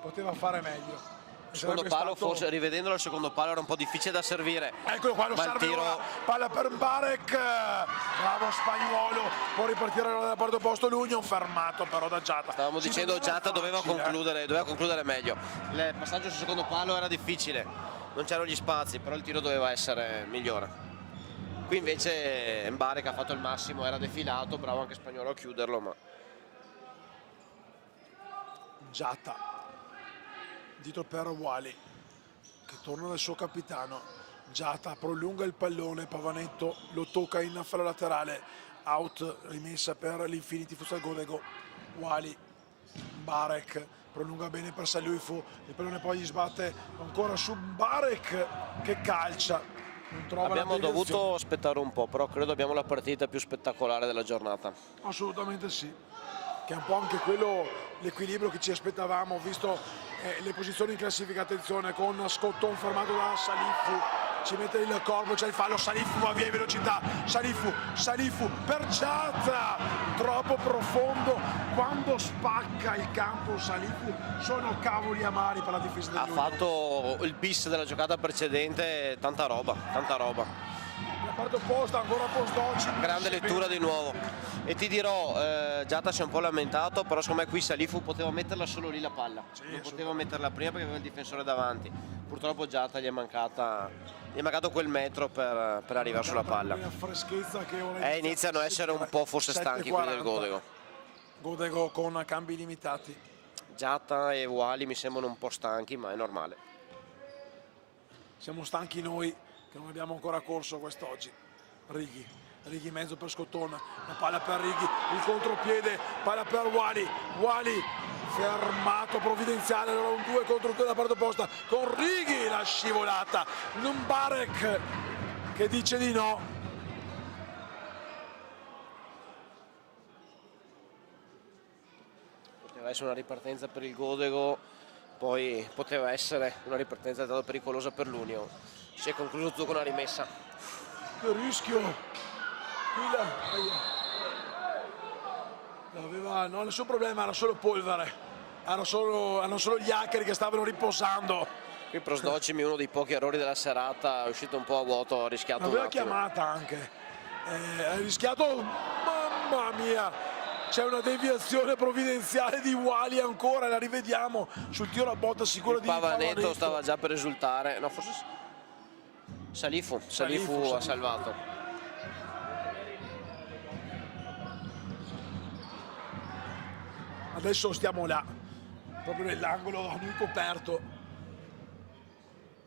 poteva fare meglio. Il secondo Sarebbe palo, stato- forse rivedendolo il secondo palo era un po' difficile da servire. Eccolo qua, lo ma il serve tiro ora, palla per Mbarek, bravo Spagnuolo, può ripartire dalla parte opposto l'Union, fermato però da Giatta. stavamo Si dicendo vedeva Giatta doveva facile, concludere meglio. Il passaggio sul secondo palo era difficile, non c'erano gli spazi, però il tiro doveva essere migliore. Qui invece Mbarek ha fatto il massimo, era defilato, bravo anche Spagnuolo a chiuderlo, ma Giatta, dietro per Wally, che torna dal suo capitano. Giatta prolunga il pallone, Pavanetto lo tocca in falla laterale, out, rimessa per l'Infinity Futsal Godego. Wally, Mbarek prolunga bene per Salifu, il pallone poi gli sbatte ancora su Mbarek che calcia, non trova abbiamo la deviazione. dovuto aspettare un po', però credo abbiamo la partita più spettacolare della giornata. Assolutamente sì, che è un po' anche quello l'equilibrio che ci aspettavamo, visto le posizioni in classifica. Attenzione con Scotton fermato da Salifu, ci mette il corpo, c'è il fallo, Salifu va via in velocità, Salifu per Giatta, troppo profondo, quando spacca il campo Salifu sono cavoli amari per la difesa del Ha fatto il bis della giocata precedente, tanta roba. la parte opposta, ancora Prosdocimi, Grande lettura di nuovo. E ti dirò, Giatta si è un po' lamentato, però secondo me qui Salifu poteva metterla solo lì la palla, non poteva metterla prima perché aveva il difensore davanti. Purtroppo Giatta gli è mancato quel metro per arrivare sulla palla. Una freschezza che ora Iniziano a essere un po' forse stanchi quelli del 7:40. Godego. Godego con cambi limitati. Giatta e Wally mi sembrano un po' stanchi, ma è normale. Siamo stanchi noi che non abbiamo ancora corso quest'oggi. Righi in mezzo per Scotton, la palla per Righi, il contropiede, palla per Wally fermato provvidenziale, allora un 2 contro 2 dalla parte opposta con Righi, la scivolata, Mbarek che dice di no. Poteva essere una ripartenza per il Godego, poi poteva essere una ripartenza tanto pericolosa per l'Union. Si è concluso tutto con una rimessa. Che rischio! No, nessun problema, era solo polvere, erano solo gli hacker che stavano riposando Qui Prosdocimi, uno dei pochi errori della serata, è uscito un po' a vuoto, ha rischiato un L'aveva attimo. chiamata anche, ha rischiato, mamma mia, c'è una deviazione provvidenziale di Wally ancora, la rivediamo sul tiro a botta sicuro di Pavanetto stava già per esultare, no forse Salifu ha salvato. Adesso stiamo là, proprio nell'angolo a lui coperto.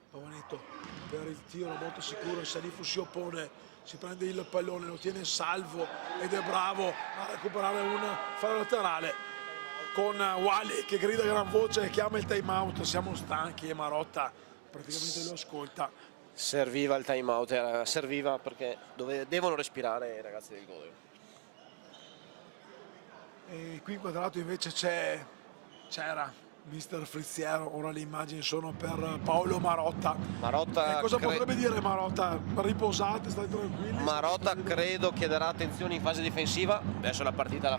Pavanetto per il tiro molto sicuro, Salifu si oppone, si prende il pallone, lo tiene salvo ed è bravo a recuperare un fallo laterale con Wally che grida a gran voce e chiama il time out. Siamo stanchi e Marotta praticamente lo ascolta. Serviva il time out, serviva perché devono respirare i ragazzi del Godego. E qui inquadrato invece c'era Mister Frizziero, ora le immagini sono per Paolo Marotta. Cosa potrebbe dire Marotta? Riposate, state tranquilli? Marotta credo chiederà attenzione in fase difensiva, adesso la partita la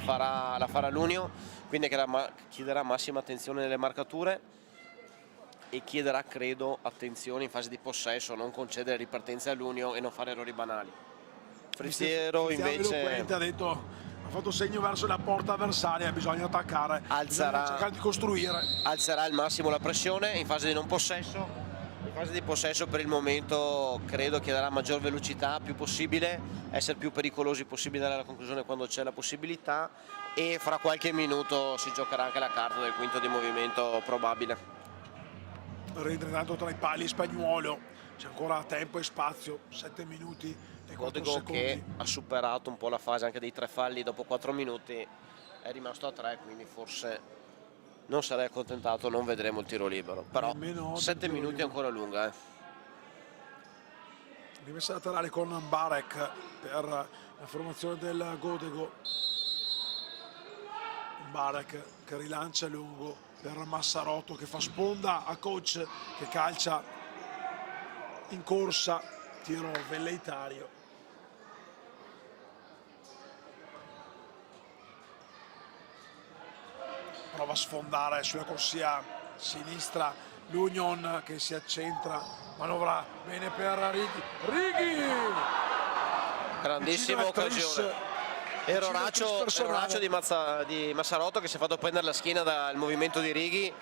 farà l'Unio, quindi chiederà massima attenzione nelle marcature e chiederà credo attenzione in fase di possesso, non concedere ripartenze all'Unio e non fare errori banali. Frizziero invece ha detto, ha fatto segno verso la porta avversaria, bisogna attaccare, bisogna cercare di costruire. Alzerà al massimo la pressione in fase di non possesso. In fase di possesso per il momento credo chiederà maggior velocità più possibile, essere più pericolosi possibile alla conclusione quando c'è la possibilità, e fra qualche minuto si giocherà anche la carta del quinto di movimento probabile. Rientra intanto tra i pali Spagnuolo, c'è ancora tempo e spazio, 7 minuti e 4 Godego secondi. che ha superato un po' la fase anche dei 3 falli dopo 4 minuti, è rimasto a 3, quindi forse non sarei accontentato, non vedremo il tiro libero, però 7 minuti è ancora lunga. Rimessa laterale con Barek per la formazione del Godego. Barek che rilancia lungo per Massarotto che fa sponda a Coach che calcia in corsa, tiro velleitario. Prova a sfondare sulla corsia sinistra l'Union che si accentra, manovra bene per Righi, grandissima occasione. Eroraccio di Massarotto che si è fatto prendere la schiena dal movimento di Righi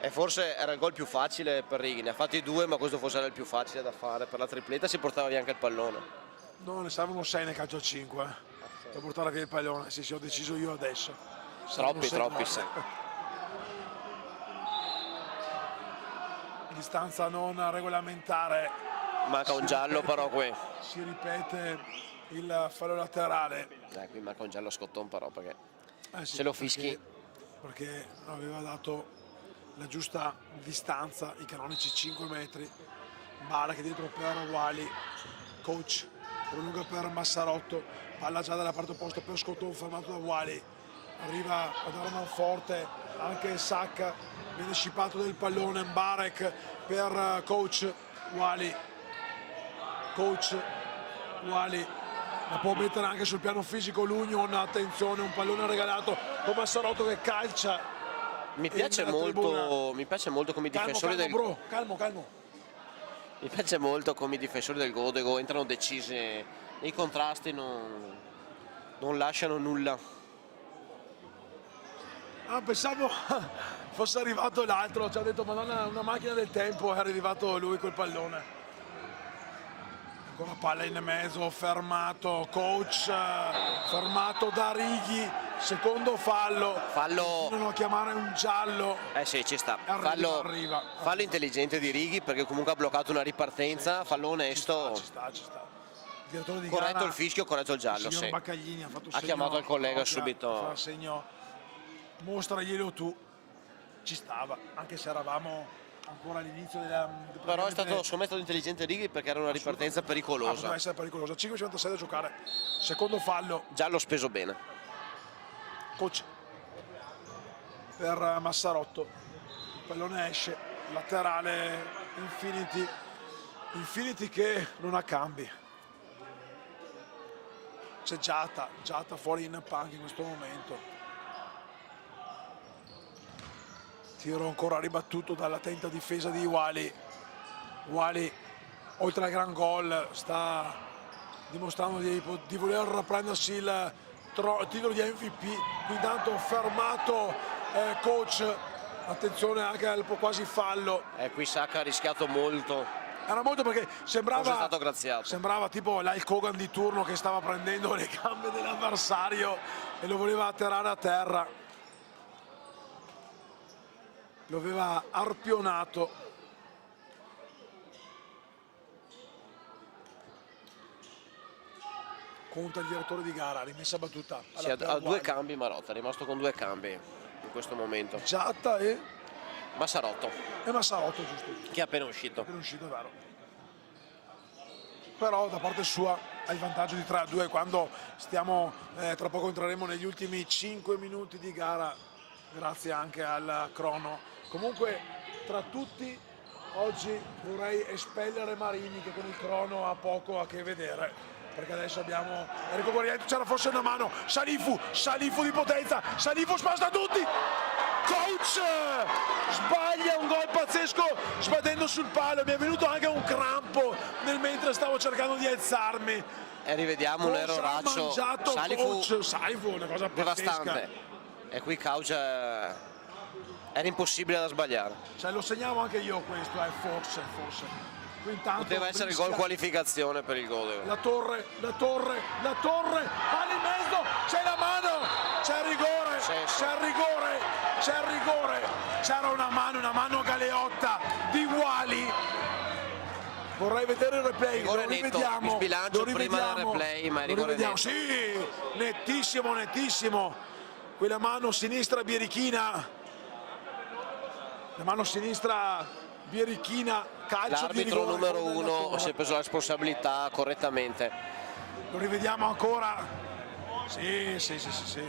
e forse era il gol più facile per Righi, ne ha fatti 2 ma questo forse era il più facile da fare, per la tripletta si portava via anche il pallone. No, ne servono 6 nel calcio a 5 per portare via il pallone, sì, ho deciso io adesso. Troppi sì. Distanza non regolamentare. Manca un giallo però qui. Si ripete il fallo laterale. Qui manca un giallo Scotton però perché Sì, se lo fischi. Perché aveva dato la giusta distanza, i canonici 5 metri. Bala che dietro per Wally. Coach prolunga per Massarotto. Palla già dalla parte opposta per Scotton fermato da Wally. Arriva a dare una forte anche Sacca. Viene scippato del pallone. Barek per Coach Wally. Coach Wally la può mettere anche sul piano fisico l'Union, attenzione, un pallone regalato con Massarotto che calcia. Mi piace molto come i difensori calmo. Mi piace molto come i difensori del Godego entrano decisi nei contrasti, non lasciano nulla. Pensavo fosse arrivato l'altro, ci ha detto madonna una macchina del tempo, è arrivato lui col pallone. Ancora palla in mezzo, fermato, Coach, fermato da Righi, secondo fallo. Continuano a chiamare un giallo. Sì, ci sta. Arriva. Fallo intelligente di Righi perché comunque ha bloccato una ripartenza, fallo onesto. Ci sta. Il direttore di corretto gara, il fischio, corretto il giallo. Il signor Sì. Baccaglini ha fatto Ha segno, chiamato il collega subito. Fa segno, mostraglielo tu. Ci stava, anche se eravamo ancora all'inizio della... Però è stato scommesso intelligente Righi perché era una ripartenza pericolosa. Poteva essere pericolosa. 5,56 da giocare. Secondo fallo. Già l'ho speso bene. Coach per Massarotto. Il pallone esce. Laterale Infinity. Infinity che non ha cambi. C'è Giata fuori in panca in questo momento. Tiro ancora ribattuto dall'attenta difesa di Wali. Wali, oltre al gran gol, sta dimostrando di voler prendersi il titolo di MVP. Qui intanto fermato coach, attenzione anche al quasi fallo. Qui Saka ha rischiato molto, Era molto perché forse è stato graziato. sembrava tipo l'Hulk Hogan di turno che stava prendendo le gambe dell'avversario e lo voleva atterrare a terra. Lo aveva arpionato. Conta il direttore di gara, rimessa battuta. Sì, ha due cambi Marotta, è rimasto con due cambi in questo momento. Giatta e Massarotto, Massarotto, giusto? che è appena uscito. Appena uscito, è vero. Però da parte sua ha il vantaggio di 3-2 quando stiamo, tra poco entreremo negli ultimi 5 minuti di gara, grazie anche al crono. Comunque tra tutti oggi vorrei espellere Marini che con il crono ha poco a che vedere, perché adesso abbiamo Enrico Guarnieri, c'era forse una mano, Salifu di potenza, Salifu spasta tutti, coach sbaglia un gol pazzesco sbattendo sul palo, mi è venuto anche un crampo nel mentre stavo cercando di alzarmi. E rivediamo un erroraccio, mangiato Salifu, una cosa pazzesca. devastante. E qui Couch era impossibile da sbagliare. Cioè, lo segnavo anche io questo, forse. Qui intanto Poteva essere il gol qualificazione per il Godego. La torre, palla in mezzo, c'è la mano, c'è il rigore, Sì. c'è il rigore, c'era una mano galeotta di Wali. Vorrei vedere il replay, Rigore lo netto, rivediamo. mi sbilancio lo prima del rivediamo, replay, ma è lo rigore rivediamo. netto. Sì, nettissimo. Quella mano sinistra birichina. La mano sinistra birichina, calcio di L'arbitro rigore. numero 1 si è preso la responsabilità correttamente. Lo rivediamo ancora. Sì.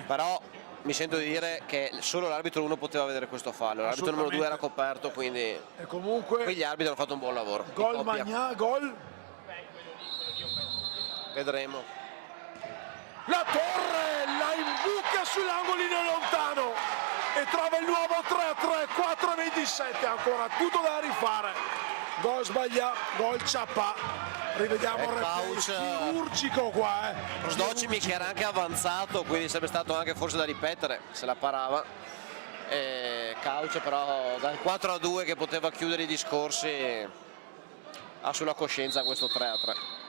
Però mi sento di dire che solo l'arbitro 1 poteva vedere questo fallo, l'arbitro numero 2 era coperto, quindi E comunque qui gli arbitri hanno fatto un buon lavoro. di gol coppia. Magnà, gol. Vedremo. La torre la imbuca sull'angolino lontano e trova il nuovo 3-3, 4-27, ancora tutto da rifare. Gol sbagliato, gol Ciappa. Rivediamo il replay Couch, chirurgico qua. Sdocimi che era anche avanzato, quindi sarebbe stato anche forse da ripetere se la parava. E Couch però dal 4-2 che poteva chiudere i discorsi ha sulla coscienza questo 3-3.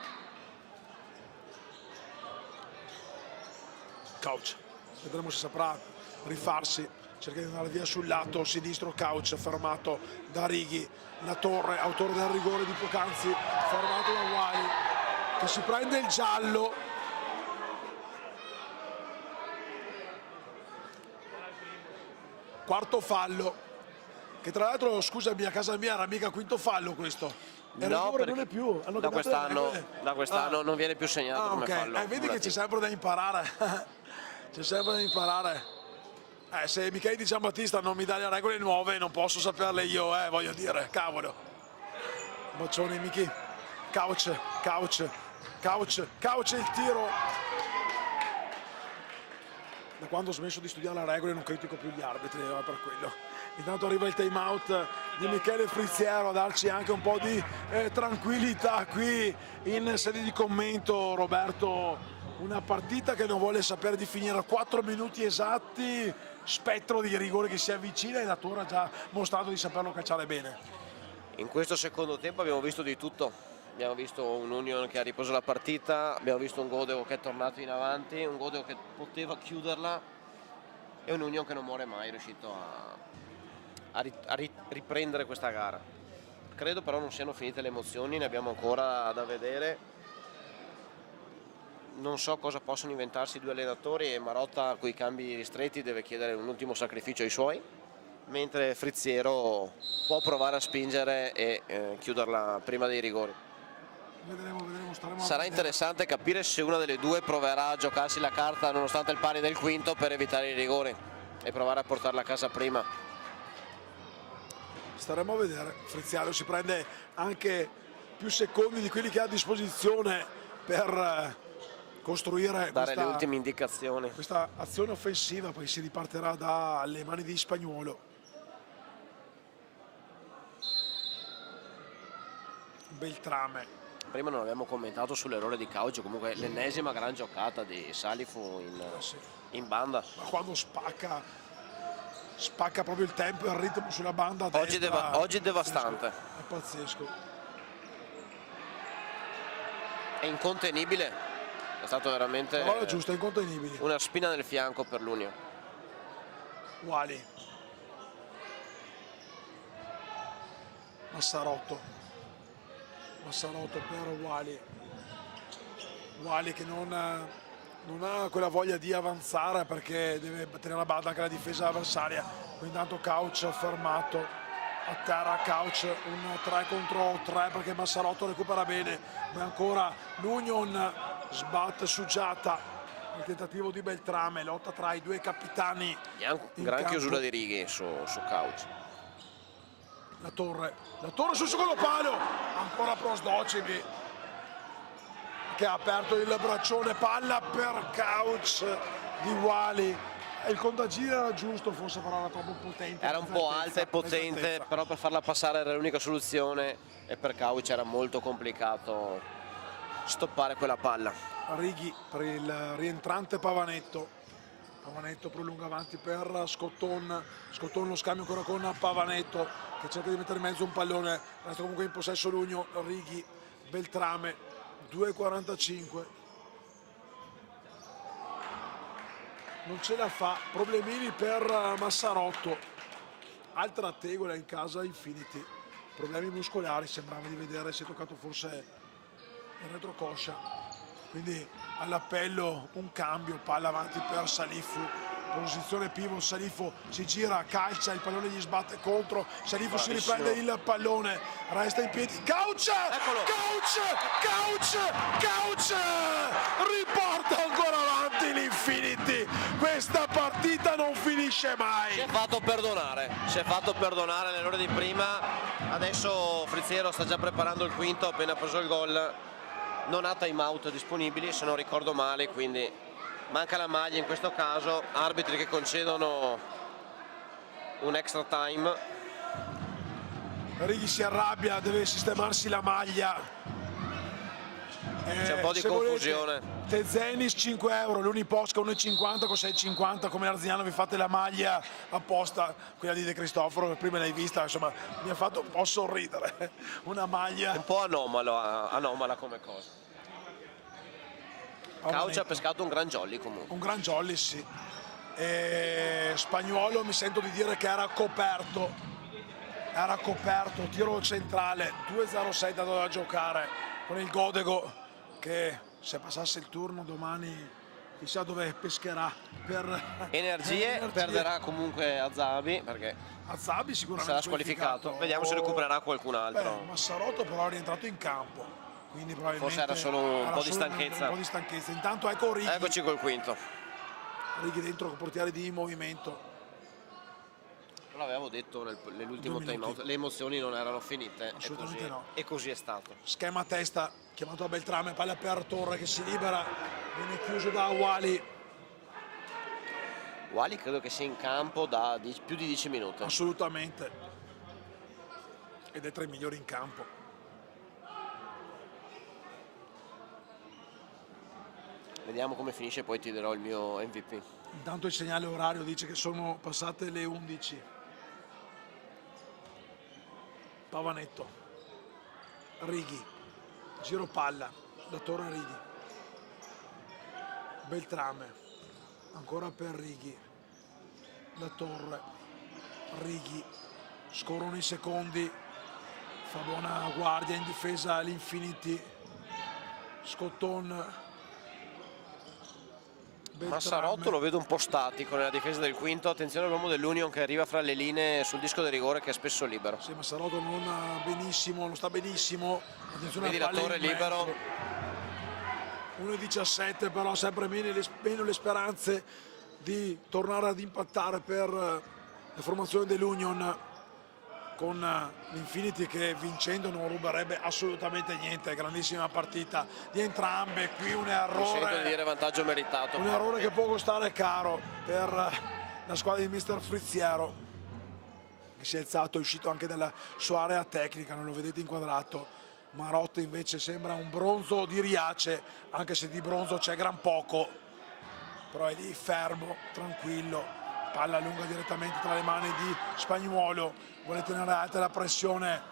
Couch, vedremo se saprà rifarsi, cerca di andare via sul lato sinistro. Couch fermato da Righi, la torre, autore del rigore di poc'anzi, fermato da Wali che si prende il giallo. Quarto fallo, che tra l'altro, scusami, a casa mia era mica quinto fallo questo. Il rigore non è più, hanno da cambiato le regole. quest'anno non viene più segnato come ok. fallo. Vedi che c'è sempre da imparare. C'è sempre da imparare. Se Michele Giambattista non mi dà le regole nuove non posso saperle io, voglio dire, cavolo. Boccioni Michi. Couch il tiro. Da quando ho smesso di studiare le regole non critico più gli arbitri, per quello. Intanto arriva il time out di Michele Frizziero a darci anche un po' di tranquillità qui in sede di commento. Roberto, una partita che non vuole sapere di finire a 4 minuti esatti, spettro di rigore che si avvicina e la Torre ha già mostrato di saperlo calciare bene. In questo secondo tempo abbiamo visto di tutto, abbiamo visto un Union che ha ripreso la partita, abbiamo visto un Godego che è tornato in avanti, un Godego che poteva chiuderla e un Union che non muore mai, è riuscito a riprendere questa gara. Credo però non siano finite le emozioni, ne abbiamo ancora da vedere. Non so cosa possono inventarsi i due allenatori e Marotta con i cambi ristretti deve chiedere un ultimo sacrificio ai suoi, mentre Frizziero può provare a spingere e chiuderla prima dei rigori. Vedremo, staremo a Sarà vedere. interessante capire se una delle due proverà a giocarsi la carta nonostante il pari del quinto per evitare i rigori e provare a portarla a casa prima. Staremo a vedere. Frizziero si prende anche più secondi di quelli che ha a disposizione per costruire Dare le ultime indicazioni. questa azione offensiva, poi si ripartirà dalle mani di Spagnuolo. Beltrame. Prima non abbiamo commentato sull'errore di Couch, comunque l'ennesima gran giocata di Salifu Sì. in banda. Ma quando spacca proprio il tempo e il ritmo sulla banda a Oggi destra, oggi è devastante. È pazzesco. È incontenibile, è stato veramente Parola giusta, incontenibile. una spina nel fianco per l'Union. Wally. Massarotto per Wally. Wally che non ha quella voglia di avanzare perché deve tenere la banda anche la difesa avversaria. Intanto Couch fermato a terra, Couch un 3 contro 3 perché Massarotto recupera bene, ma ancora l'Union sbatte su Giata. Il tentativo di Beltrame, lotta tra i due capitani. Gran campo. chiusura di righe su Couch. La torre sul secondo palo, ancora Prosdocimi che ha aperto il braccione, palla per Couch di Wally. Il contagiro era giusto, forse però era troppo potente. Era un po' alta e potente, Esattezza. però per farla passare era l'unica soluzione e per Couch era molto complicato stoppare quella palla. Righi per il rientrante Pavanetto. Pavanetto prolunga avanti per Scotton lo scambio ancora con Pavanetto che cerca di mettere in mezzo un pallone, resta comunque in possesso l'Union. Righi, Beltrame, 2,45, non ce la fa, problemini per Massarotto, altra tegola in casa Infinity, problemi muscolari, sembrava di vedere, si è toccato forse il retrocoscia, quindi all'appello un cambio, palla avanti per Salifu, posizione pivot, Salifu si gira, calcia, il pallone gli sbatte contro, Salifu si riprende il pallone, resta in piedi, Couch, riporta ancora avanti l'Infinity, questa partita non finisce mai. Si è fatto perdonare l'errore di prima, adesso Frizziero sta già preparando il quinto, appena preso il gol, non ha time out disponibili se non ricordo male, quindi manca la maglia in questo caso, arbitri che concedono un extra time. Righi si arrabbia, deve sistemarsi la maglia. C'è un po' di se confusione. volete, Tezenis 5 euro, l'Uniposca 1,50 con 6,50, come Arziano vi fate la maglia apposta, quella di De Cristoforo, prima l'hai vista, insomma mi ha fatto un po' sorridere, una maglia. Un po' anomala come cosa. Couch ha pescato un gran jolly comunque. Un gran jolly, sì. Spagnuolo mi sento di dire che era coperto, tiro centrale, 2,06 dato da giocare con il Godego che se passasse il turno domani chissà dove pescherà per Energie, perderà comunque Azabi perché Azabi sicuramente sarà squalificato. Vediamo se recupererà qualcun altro. Massarotto però è rientrato in campo, quindi probabilmente Forse era solo un po' di solo stanchezza. un po' di stanchezza. Intanto ecco Righi, Eccoci col quinto. Righi dentro con portiere di movimento. L'avevo detto nell'ultimo 2 time out, minuti. le emozioni non erano finite Assolutamente no. e così è stato. Schema a testa chiamato a Beltrame, palla per Torre che si libera, viene chiuso da Wally. Wally credo che sia in campo da più di 10 minuti. Assolutamente, ed è tra i migliori in campo. Vediamo come finisce, poi ti darò il mio MVP. Intanto il segnale orario dice che sono passate le 11. Pavanetto, Righi, giro palla, da Torre Righi, Beltrame, ancora per Righi, la Torre, Righi, scorrono i secondi, fa buona guardia in difesa l'Infinity, Scotton, Beltrame. Massarotto lo vedo un po' statico nella difesa del quinto, attenzione all'uomo dell'Union che arriva fra le linee sul disco del rigore che è spesso libero. Sì, Massarotto non sta benissimo, attenzione Vedi alla la palla torre in mezzo. libero. 1,17 però sempre meno le speranze di tornare ad impattare per la formazione dell'Union, con l'Infinity che vincendo non ruberebbe assolutamente niente. Grandissima partita di entrambe, qui un Mi sento di errore, dire vantaggio meritato. un errore che può costare caro per la squadra di mister Frizziero, che si è alzato, è uscito anche dalla sua area tecnica, non lo vedete inquadrato, Marotta invece sembra un bronzo di Riace, anche se di bronzo c'è gran poco, però è lì fermo, tranquillo, palla lunga direttamente tra le mani di Spagnuolo, vuole tenere alta la pressione.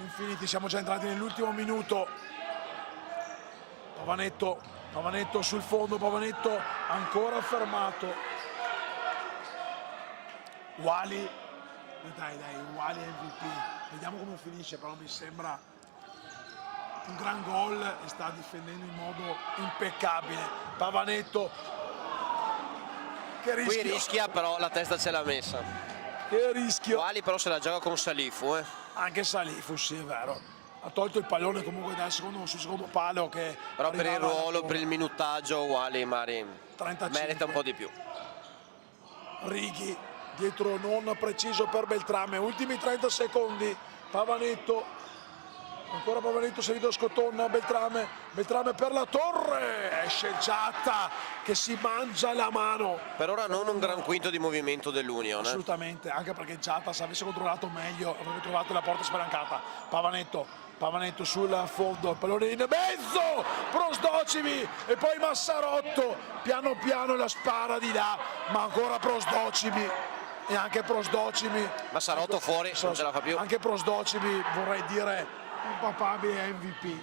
Infinity, siamo già entrati nell'ultimo minuto. Pavanetto sul fondo, Pavanetto ancora fermato. Wally, dai, Wally MVP, vediamo come finisce, però mi sembra un gran gol e sta difendendo in modo impeccabile. Pavanetto, che rischio. Qui rischia, però la testa ce l'ha messa. Che rischio. Wally però se la gioca con Salifu, Anche Salifu, sì, è vero. Ha tolto il pallone comunque sul secondo palo che però per il ruolo, per il minutaggio Wally Mari 35. merita un po' di più. Righi dietro non preciso per Beltrame, ultimi 30 secondi. Pavanetto, ancora Pavanetto servito a Scotton, Beltrame per la torre, esce Giatta che si mangia la mano. Per ora non un gran quinto di movimento dell'Union. Assolutamente, anche perché Giatta se avesse controllato meglio avrebbe trovato la porta spalancata. Pavanetto sul fondo, il pallone in mezzo, Prosdocimi e poi Massarotto, piano piano la spara di là, ma ancora Prosdocimi. E anche Prosdocimi, Massarotto fuori, non ce la fa più. Anche Prosdocimi, vorrei dire, un papabile MVP.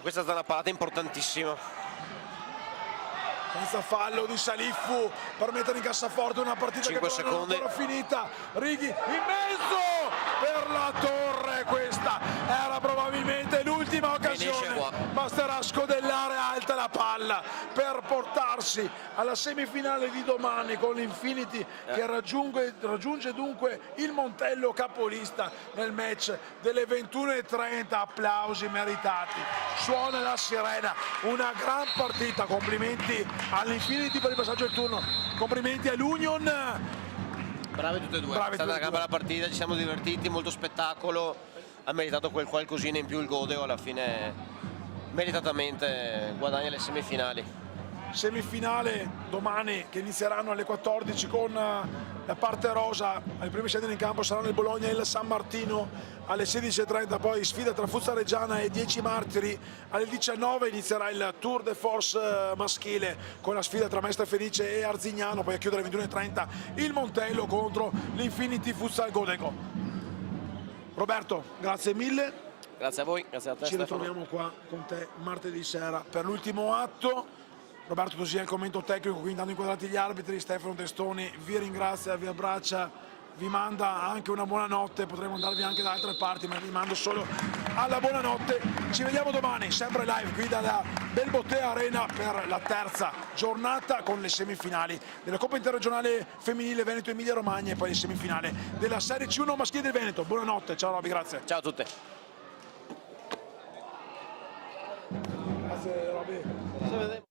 Questa è stata una parata importantissima. Senza fallo di Salifu per mettere in cassaforte una partita 5 che non è ancora finita. Righi in mezzo per la torre, questa era probabilmente l'ultima occasione, basterà scodellare alta la palla per portarsi alla semifinale di domani con l'Infinity che raggiunge dunque il Montello capolista nel match delle 21:30. Applausi meritati, suona la sirena, una gran partita, complimenti all'Infinity per il passaggio del turno, complimenti all'Union. Bravi tutte e due, è stata una gran bella partita, ci siamo divertiti, molto spettacolo, ha meritato quel qualcosina in più il Godeo, alla fine meritatamente guadagna le semifinali. Semifinale domani che inizieranno alle 14 con la parte rosa, le prime scendere in campo saranno il Bologna e il San Martino, alle 16:30 poi sfida tra Fuzzareggiana e 10 Martiri, alle 19 inizierà il Tour de Force maschile con la sfida tra Mestre Felice e Arzignano, poi a chiudere alle 21:30 il Montello contro l'Infinity Futsal Godego. Roberto, grazie mille. Grazie a voi, grazie a te. Ci ritroviamo qua con te martedì sera per l'ultimo atto. Roberto Tosia il commento tecnico, quindi dando inquadrati gli arbitri. Stefano Testoni vi ringrazia, vi abbraccia, vi manda anche una buonanotte, potremmo andarvi anche da altre parti ma vi mando solo alla buonanotte. Ci vediamo domani sempre live qui dalla Belbotea Arena per la terza giornata con le semifinali della Coppa Interregionale Femminile Veneto Emilia Romagna e poi le semifinali della Serie C1 maschile del Veneto. Buonanotte, ciao Roby, grazie. Ciao a tutte. Grazie Roby.